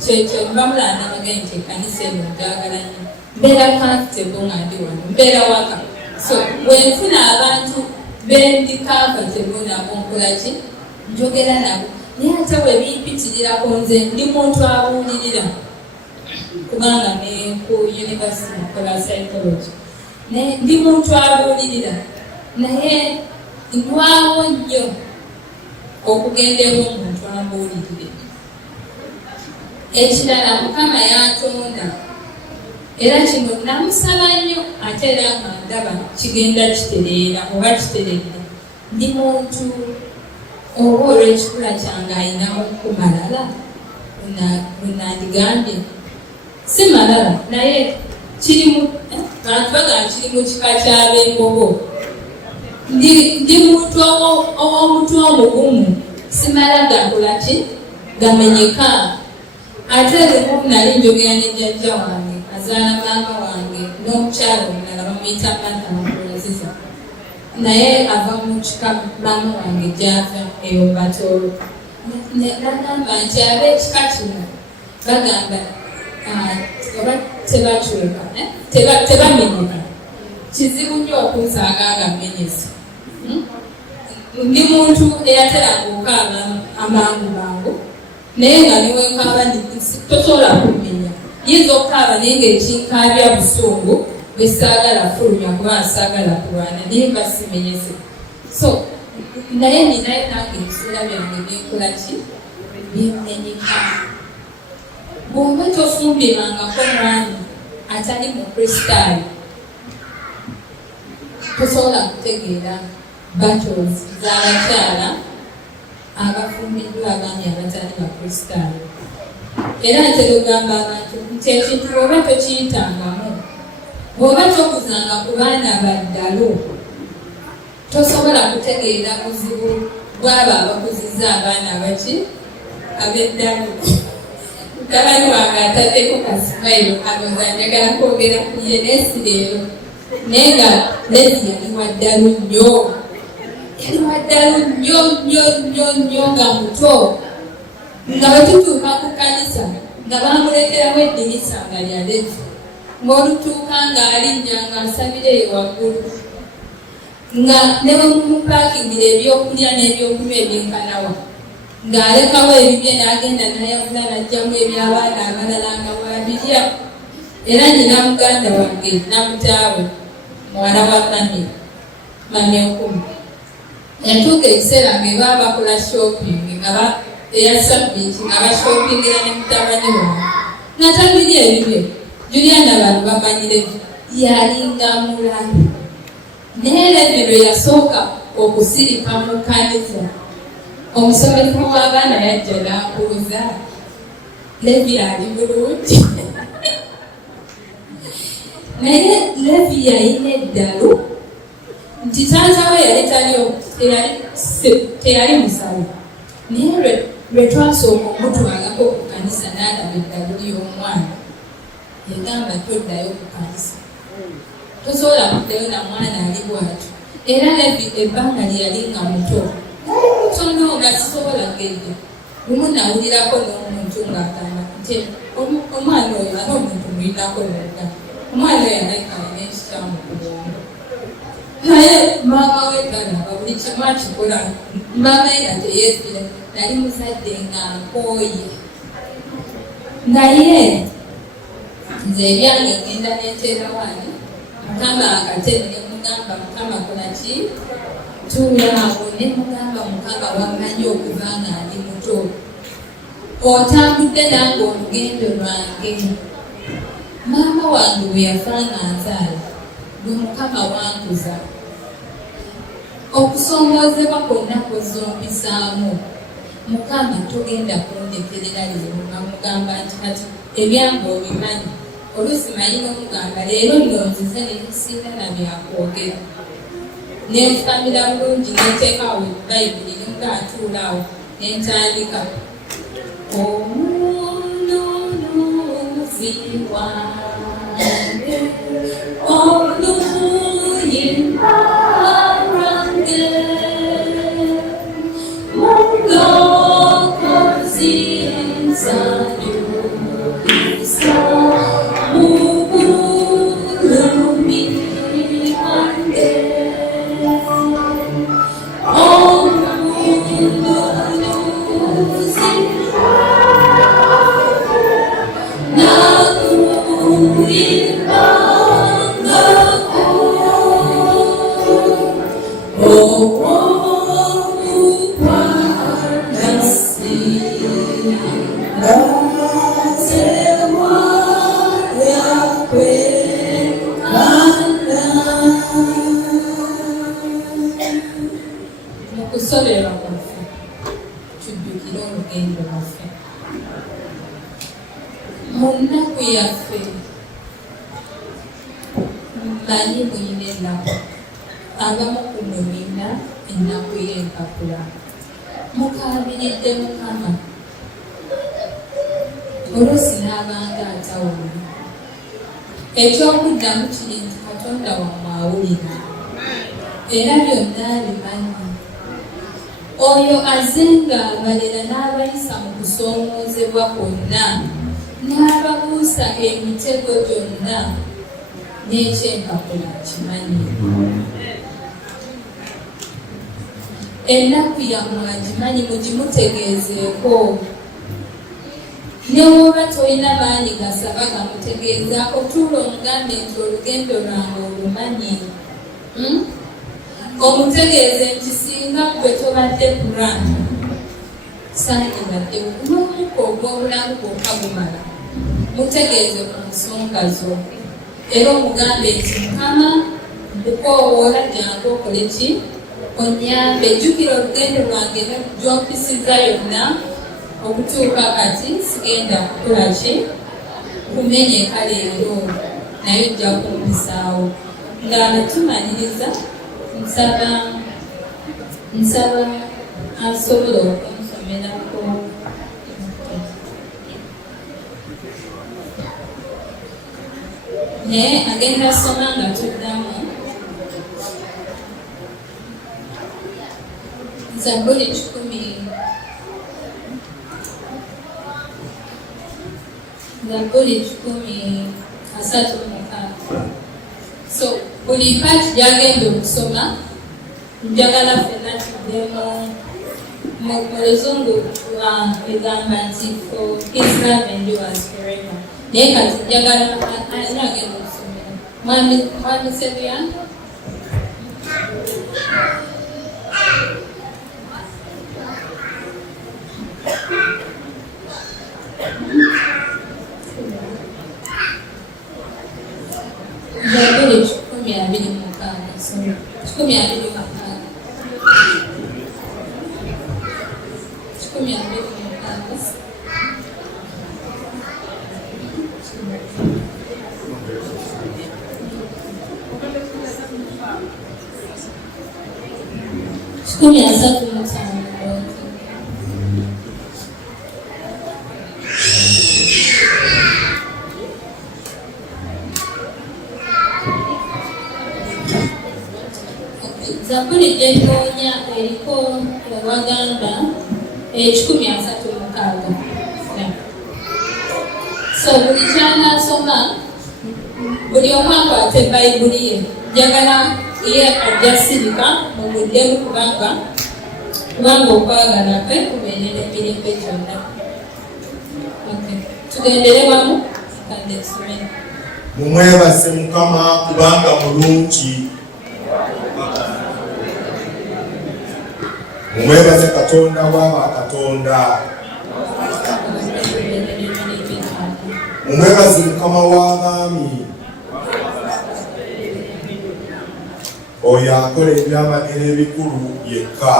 kyembamulanda bagenda nti ekkanisa eno njagala nnyo, mbeera comfortable nga ndi wano, mbeera waka. So wenfuna abantu bendi comfortable nabo nkola ki? Njogera nabo. Naye ate webimpitirira ku nze ndi muntu abuulirira kubanga ne ku university nkola psychology. Ndi muntu abuulirira naye ndwawo nnyo okugendera omuntu ambuulirire. Ekirala Mukama yatonda era kino namusaba nnyo ate era nga ndaba kigenda kitereera oba kiteredde. Ndi muntu oba olw'ekikula kyange ayinamu kumalala wenandigambye si malala naye kirimu bantu bagamba kiri mu kika ky'ab'embogo. Ndi muntu ow'omutwe omugumu simala gakola ki? Gamenyeka. Ate lumu nali njogera ne jjajja wange azaala maama wange n'omukyalo omulala bamuyita Martha Mukulaziza. Naye ava mu kika maama wange gy'ava eyo Batoolo. Nagamba nti ab'ekika kino bagamba oba tebachweka tebamenyeka. Kizibu nnyo okunsaaga agamenyezi. Ndi muntu eyateranga okukaaba amangu mangu naye nga niwenkaaba tosobola kumenya. Yinza okukaaba naye ng'ekinkaabya busungu bwesaagala fulumya kuba nsaagala kulwana naye mba simenyeze. So naye ninaye nange ebiseera byange byenkola ki? Byemenyeka. Bw'oba tofumbirangako mwami atali mu kristaayo tosobola kutegeera battles z'abakyala abafumbiddwa abaami abatali bakristaayo. Era ntera ogamba abantu nti ekintu bw'oba tokiyitangamu, bw'oba tokuzanga ku baana baddalo tosobola kutegeera buzibu bw'abo abakuzizza abaana abaki ab'eddalu. Mutabani wange ataddeko kasimayiro alooza njagala kwogera ku ye neesi leero naye nga Lezi yali waddalu nnyo, yali waddalu nnyo nga muto, nga bwe tutuuka ku kanisa nga bamuleeteramu eddirisa nga lya Lezi, ng'olutuuka ng'alinnya ng'asabira eyo waggulu, nga ne bwe mumupaakingira ebyokulya n'ebyokunywa ebyenkanawa ng'alekawo ebibye n'agenda n'ayavula n'ajjamu eby'abaana abalala nga bw'abirya. Era nyina muganda wange namutaawe muwala wa mami Nkumi yatuuka ekiseera ng'eba bakola shopping eya Sabbiiti nga bashopingira ne mutabani wange nga tabirya ebibye. Juliana abantu bamanyire yalinga mulabi. Naye Levi lwe yasooka okusirika mu kanisa, omusomesa w'abaana yajja n'abuuza, Levi ali bulungi? Naye Levi yalina eddalu nti taata we teyali musawo. Naye lwe twasooka omutwalako ku kanisa n'alaba eddalu ly'omwana, yagamba toddayo ku kanisa, tosobola kuddayo na mwana ali bw'atyo. Era Levi ebbanga lye yali nga muto tono nga sisobola gedda. Lumu nawulirako n'omuntu ng'agamba nti omwana oyo ate omuntu muyinako n'oluganda, omwana oyo aleka alina ekikyamu ku bwongo. Naye maama we galaba buli kimu akikola. Maama ye nga teyeefira, nali muzadde nga nkooye. Naye nze ebyange ngenda neetera wani Mukama akatebe ne mugamba Mukama kolaki tuulaawo, ne mugamba Mukama wamanyi okuba nga ndi muto, otambudde nange olugendo lwange. Maama wange bwe yafa nga nzaala gwe Mukama wankuza. Okusongoozebwa kwonna kw'ozompisaamu Mukama togenda kundekerera leero. Nga mugamba nti kati ebyange obimanyi. Oluusi manyi n'omugamba leero nno nzize ne nsiina na byakwogera. Ne nfamira bulungi neteekawo Bayibuli ne mugaatuulaawo ne ntandika omununuzi wange oluyimba lwange mulokozi nsanyukisa mubulumi wange omununuzi nakuyimbangako owomukwandasi ngatewa yakwe kanda. Mu kusoberwa kwaffe tujjukire olugendo lwaffe. Mu nnaku yaffe mmanyi muyina ennaku, abamu ku muyina ennaku y'empapula. Mukaabiridde Mukama oluusi n'abanga atawulira. Ekyokuddamu kiri nti Katonda wammwe awulira era byonna abimanyi. Oyo azenga abalera n'abayisa mu kusoomoozebwa kwonna, n'ababuusa emitego gyonna, n'ekyempapula kimanyi. Ennaku yammwe agimanyi, mugimutegeezeeko. Ne bw'oba tolina maanyi gasaba gamutegeezaako, tuula omugambe nti olugendo lwange olumanyi. Omutegeeze nti singa gwe tobadde Kurani sandibaddewo n'omukka ogw'obulamu gwokka gumala, mutegeeze ku nsonga zo. Era omugambe nti Mukama nkukoowoola jangu okole ki? Onyambe. Jjukira olugendo lwange gy'ompisizza yonna okutuuka kati sigenda kukola ki? Kumenyeka leero, naye ojja kumpisaawo. Nga tumaliriza nsaba nsaba asobola okunsomerako naye agenda soma nga tuddamu Zaburi 10:36. So buli paati gyagenda okusoma njagala ffenna tuddemu mu luzungu egamba nti for his love endures forever. Naye kati njagala ani agenda okusomera mwami Sebya. Zaburi 10:26. Zaburi gyetoonya eriko Abaganda 10:36. So buli kyanaasoma buli omu akwate Bayibuli ye njagala ye ajja sirika mu buddemu kubanga okwagala kwe kubeerera emirembe gyonna. Tugendere wamu kadde tusomere. Mumwebaze Mukama kubanga mulungi. Mumwebaze Katonda w'abakatonda. Mumwebaze Mukama w'abaami. Oyo akola ebyamagero ebikulu yekka.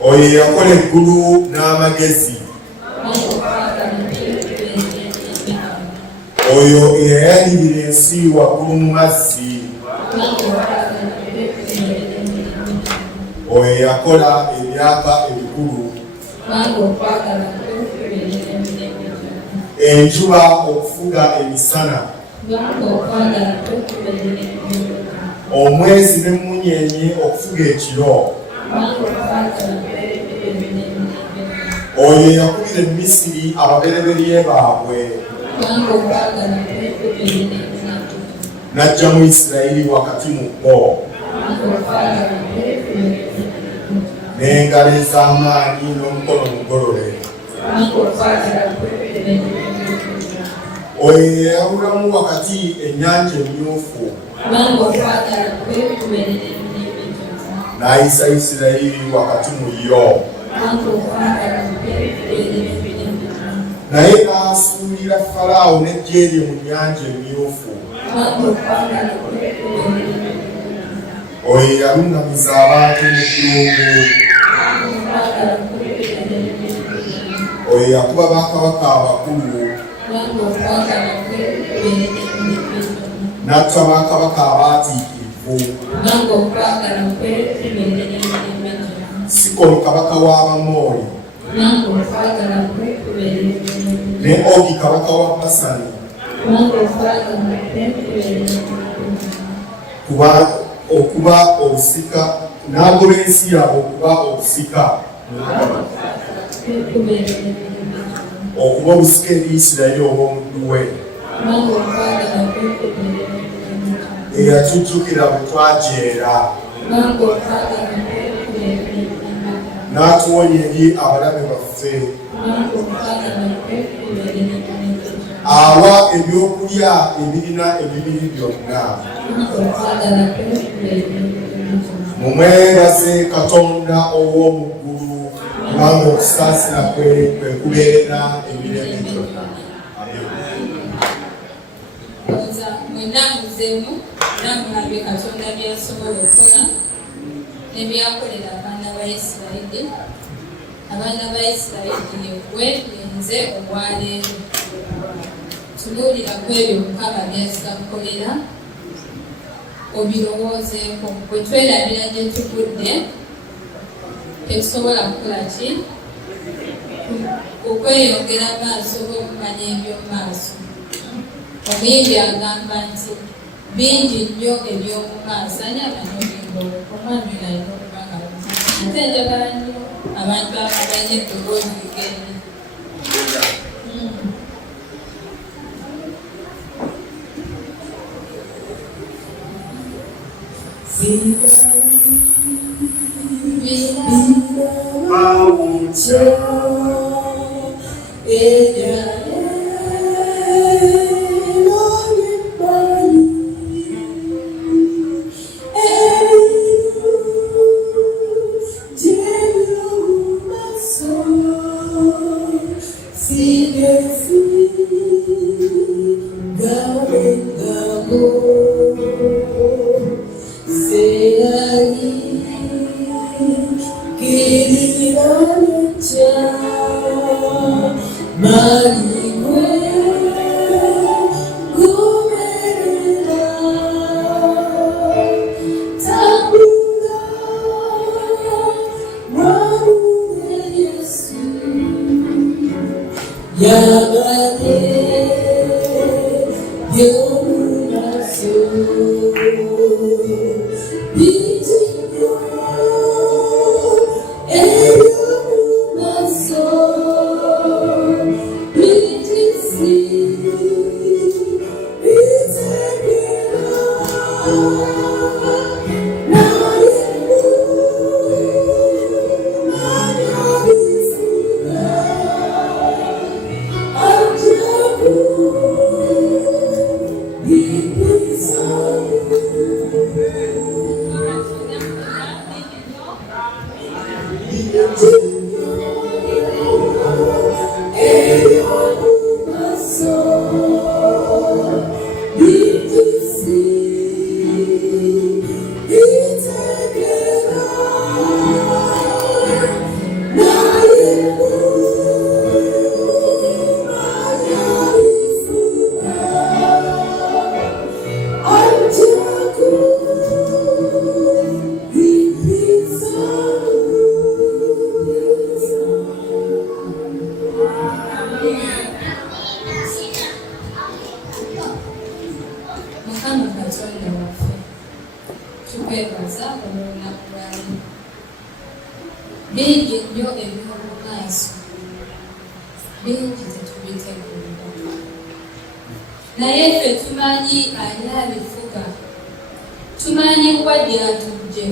Oyo yakola eggulu n'amagezi. Oyo eyayalirira ensi waggulu mu mazzi. Oyo yakola ebyapa ebikulu. Enjuba okufuga emisana. Omwezi n'emmunyeenye okufuga ekiro. Oyo yakubira Emisiri ababereberye baabwe. N'ajja mu Isirayiri wakati mu bo. N'engalo ez'amaanyi n'omukono omugolole. Oyo yayawulamu wakati ennyanja emmyufu. N'ayisa Isirayiri wakati mu yo. Naye n'asuulira Falaawo n'eggye lye mu nnyanja emmyufu. Oyo yalunamiza abantu mu ddungu. Oyo yakuba bakabaka abakulu. N'atta bakabaka abaatiikirivu. Sikoni kabaka w'Abamooli. Ne Ogi kabaka wa Basani. Okuba obusika n'agoba ensi yaabwe okuba obusika. Okuba obusika eri Isirayiri obw'omuddu we. Eyatujjukira bwe twajeera. N'atuwonya eri abalabe baffe. Awa ebyokulya ebirina emibiri byonna. Mumwebaze Katonda ow'omu ggulu kubanga okusaasira kwe kubeerera emirembe gyonna. Mwenna muzeemu era mulabye Katonda byasobola okukola n'ebyakolera abaana ba Isirayiri. Abaana ba Isirayiri yegwe yenze olwaleero. Tunuulira ku ebyo Mukama by'azitamukolera obirowoozeeko. Bwe twerabira gye tugudde tetusobola kukola ki okweyongera maaso okumanya eby'omu maaso. Omuyimbi agamba nti bingi nnyo eby'omu maaso ani amanyi obuyimba omwami nalina okubanga ate njagala nnyo abantu ababalina eddoboozi ligende. Bingi nnyo eby'omu maaso, bingi tetubitegulira. Naye ffe tumanyi ani abifuga, tumanyi wa gy'atujje,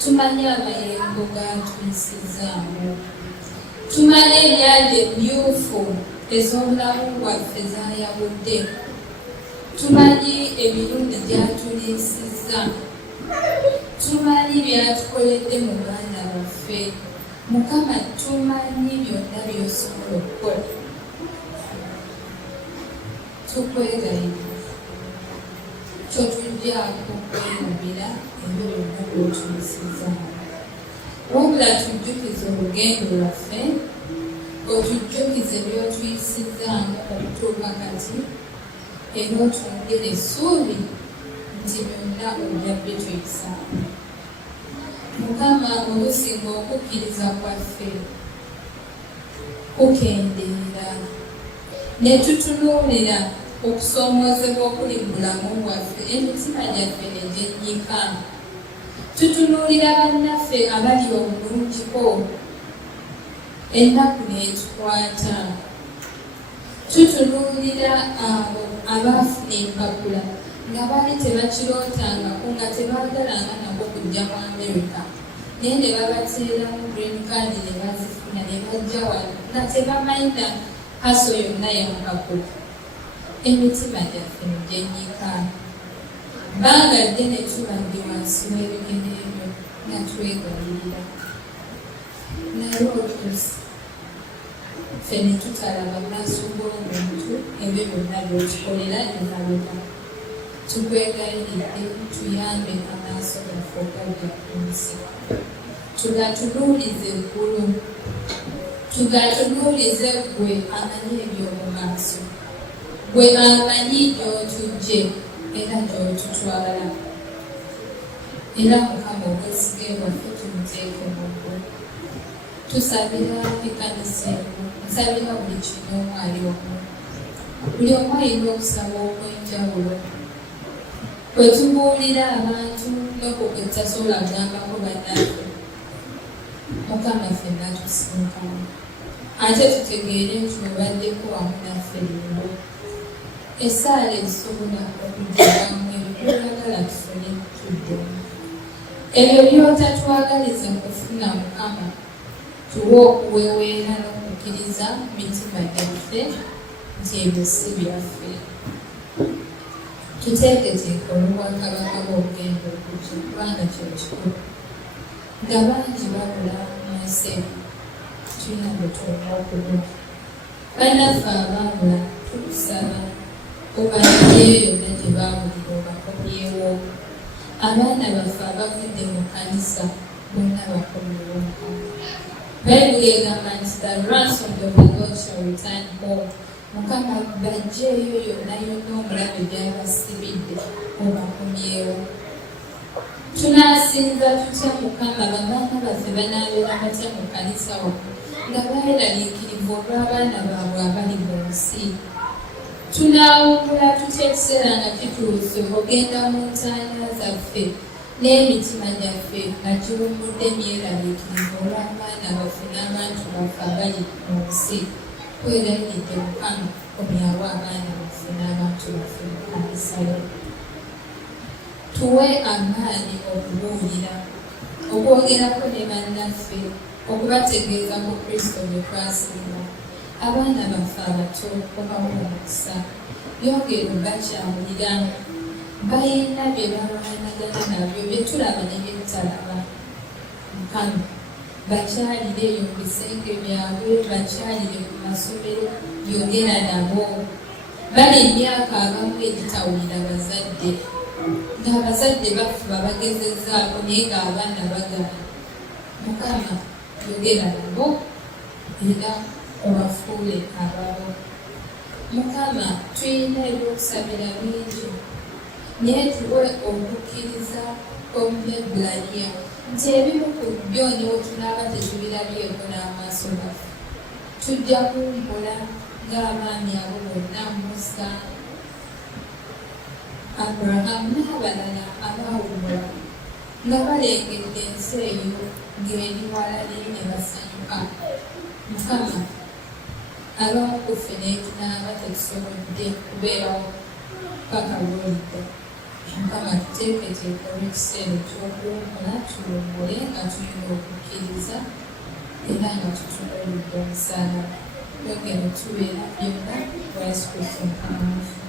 tumanyi amayengo g'atuyisizaamu, tumanyi ennyanja emmyufu ez'obulamu bwaffe zaayabudde, tumanyi ebirungi gy'atuliisizza, tumanyi byatukoledde mu baana baffe. Mukama tumanyi byonna by'osobola okukola. Tukwegayirira totujjaako kwerabira ebyo byonna by'otuyisizaamu, wabula tujjukize olugendo lwaffe, otujjukize by'otuyisizaamu okutuuka kati, era otwongere essuubi nti byonna ojja bituyisaamu. Mukama olusinga okukkiriza kwaffe kukendeera ne tutunuulira okusoomoozebwa okuli mu bulamu bwaffe, emitima gyaffe ne gyennyika. Tutunuulira bannaffe abali obulungiko, ennaku n'etukwata. Tutunuulira abo abaafuna empapula nga baali tebakirootangako, nga tebaagalanga nabo kujja mu Amerika, naye ne babateeramu green card ne bazifuna ne bajja wano nga tebamanyina haso yonna yampapula. Emitima gyaffe ne gyennyika. Bbanga ddene tubadde wansi w'ebigere ebyo nga twegayirira, naye oluusi ffe ne tutalaba maaso g'omuntu ebyo byonna by'otukolera emabega. Tukwegayiridde tuyambe amaaso gaffe ogadda ku nsi, tugatunuulize eggulu, tugatunuulize ggwe amanyi eby'omu maaso, ggwe amanyi gy'otujje era gy'otutwala. era Mukama obwesige bwaffe tumuteeke mu ggulu. Tusabira ekkanisa eno, nsabira buli kino ali omu. Buli omu alina okusaba okw'enjawulo. Bwe tubuulira abantu n'okuketasobola kugambako bannaffe, Mukama ffenna tusinkana. Ate tutegeere nti mubaddeko wamu naffe leero. Essaala ezisobola okujjamu ebyo by'oyagala tufune tuddemu. Ebyo by'otatwagaliza kufuna Mukama, tuwe okuweweera n'okukkiriza mitima gyaffe nti ebyo si byaffe. Tuteeketeeke olw'obwakabaka bw'obugenda okujja kubanga kyo kikulu. Nga bangi babula mu nsi eno, tulina bwe tulina okubula. Bannaffe abaabula tukusaba obalabyeyo yonna gye baabulira obakomyewo. Abaana baffe abavudde mu kkanisa bonna bakomyewo Mukama. Bayibuli egamba nti the ransom of the Lord shall return home. Mukama bajjeeyo yonna yonna omulabe gy'abasibidde obakomyewo. Tunaasinza tutya Mukama bamaama baffe banaabeera batya mu kkanisa wano nga beeraliikirivu olw'abaana baabwe abali mu nsi. Tunaawummula tutya ekiseera nga kituuse ogenda mu ntaana zaffe n'emitima gyaffe nga giwummudde myeraliikirivu olw'abaana baffe n'abantu baffe abali mu nsi. Twerayiridde Mukama komyawo abaana baffe n'abantu baffe mu kkanisa yo. Tuwe amaanyi okubuulira, okwogerako ne bannaffe, okubategeeza ku Kristo gye twasiima. Abaana baffe abato obawa omukisa, yongera obakyawulira. Balina bye balwanagana nabyo bye tulaba ne bye tutalaba. Mukama bakyalire eyo mu bisenge byabwe, bakyalire ku masomero, yogera nabo. Bali emyaka abamu egitawulira bazadde, ng'abazadde baffe babagezezzaako naye ng'abaana bagana. Mukama yogera nabo era obafuule ababo. Mukama tulina ebyokusabira bingi, naye tuwe okukkiriza kw'Omuebbulaniya nti ebimu ku byo ne tunaaba tetubirabyeko n'amaaso gaffe. Tujja kuwummula ng'abaami abo bonna, Musa, Aburahamu n'abalala abaawummula nga balengedde ensi eyo ng'eri wala ne basanyuka. Mukama abamu ku ffe naye tunaaba tetusobodde kubeerawo paka lw'olidda. Mukama tuteeketeeke olw'ekiseera eky'okuwummula, tuwummule nga tulina okukkiriza era nga tutunuulidde omusaalaba. Yongera tubeera byonna kwa Yesu Kristo Mukama waffe.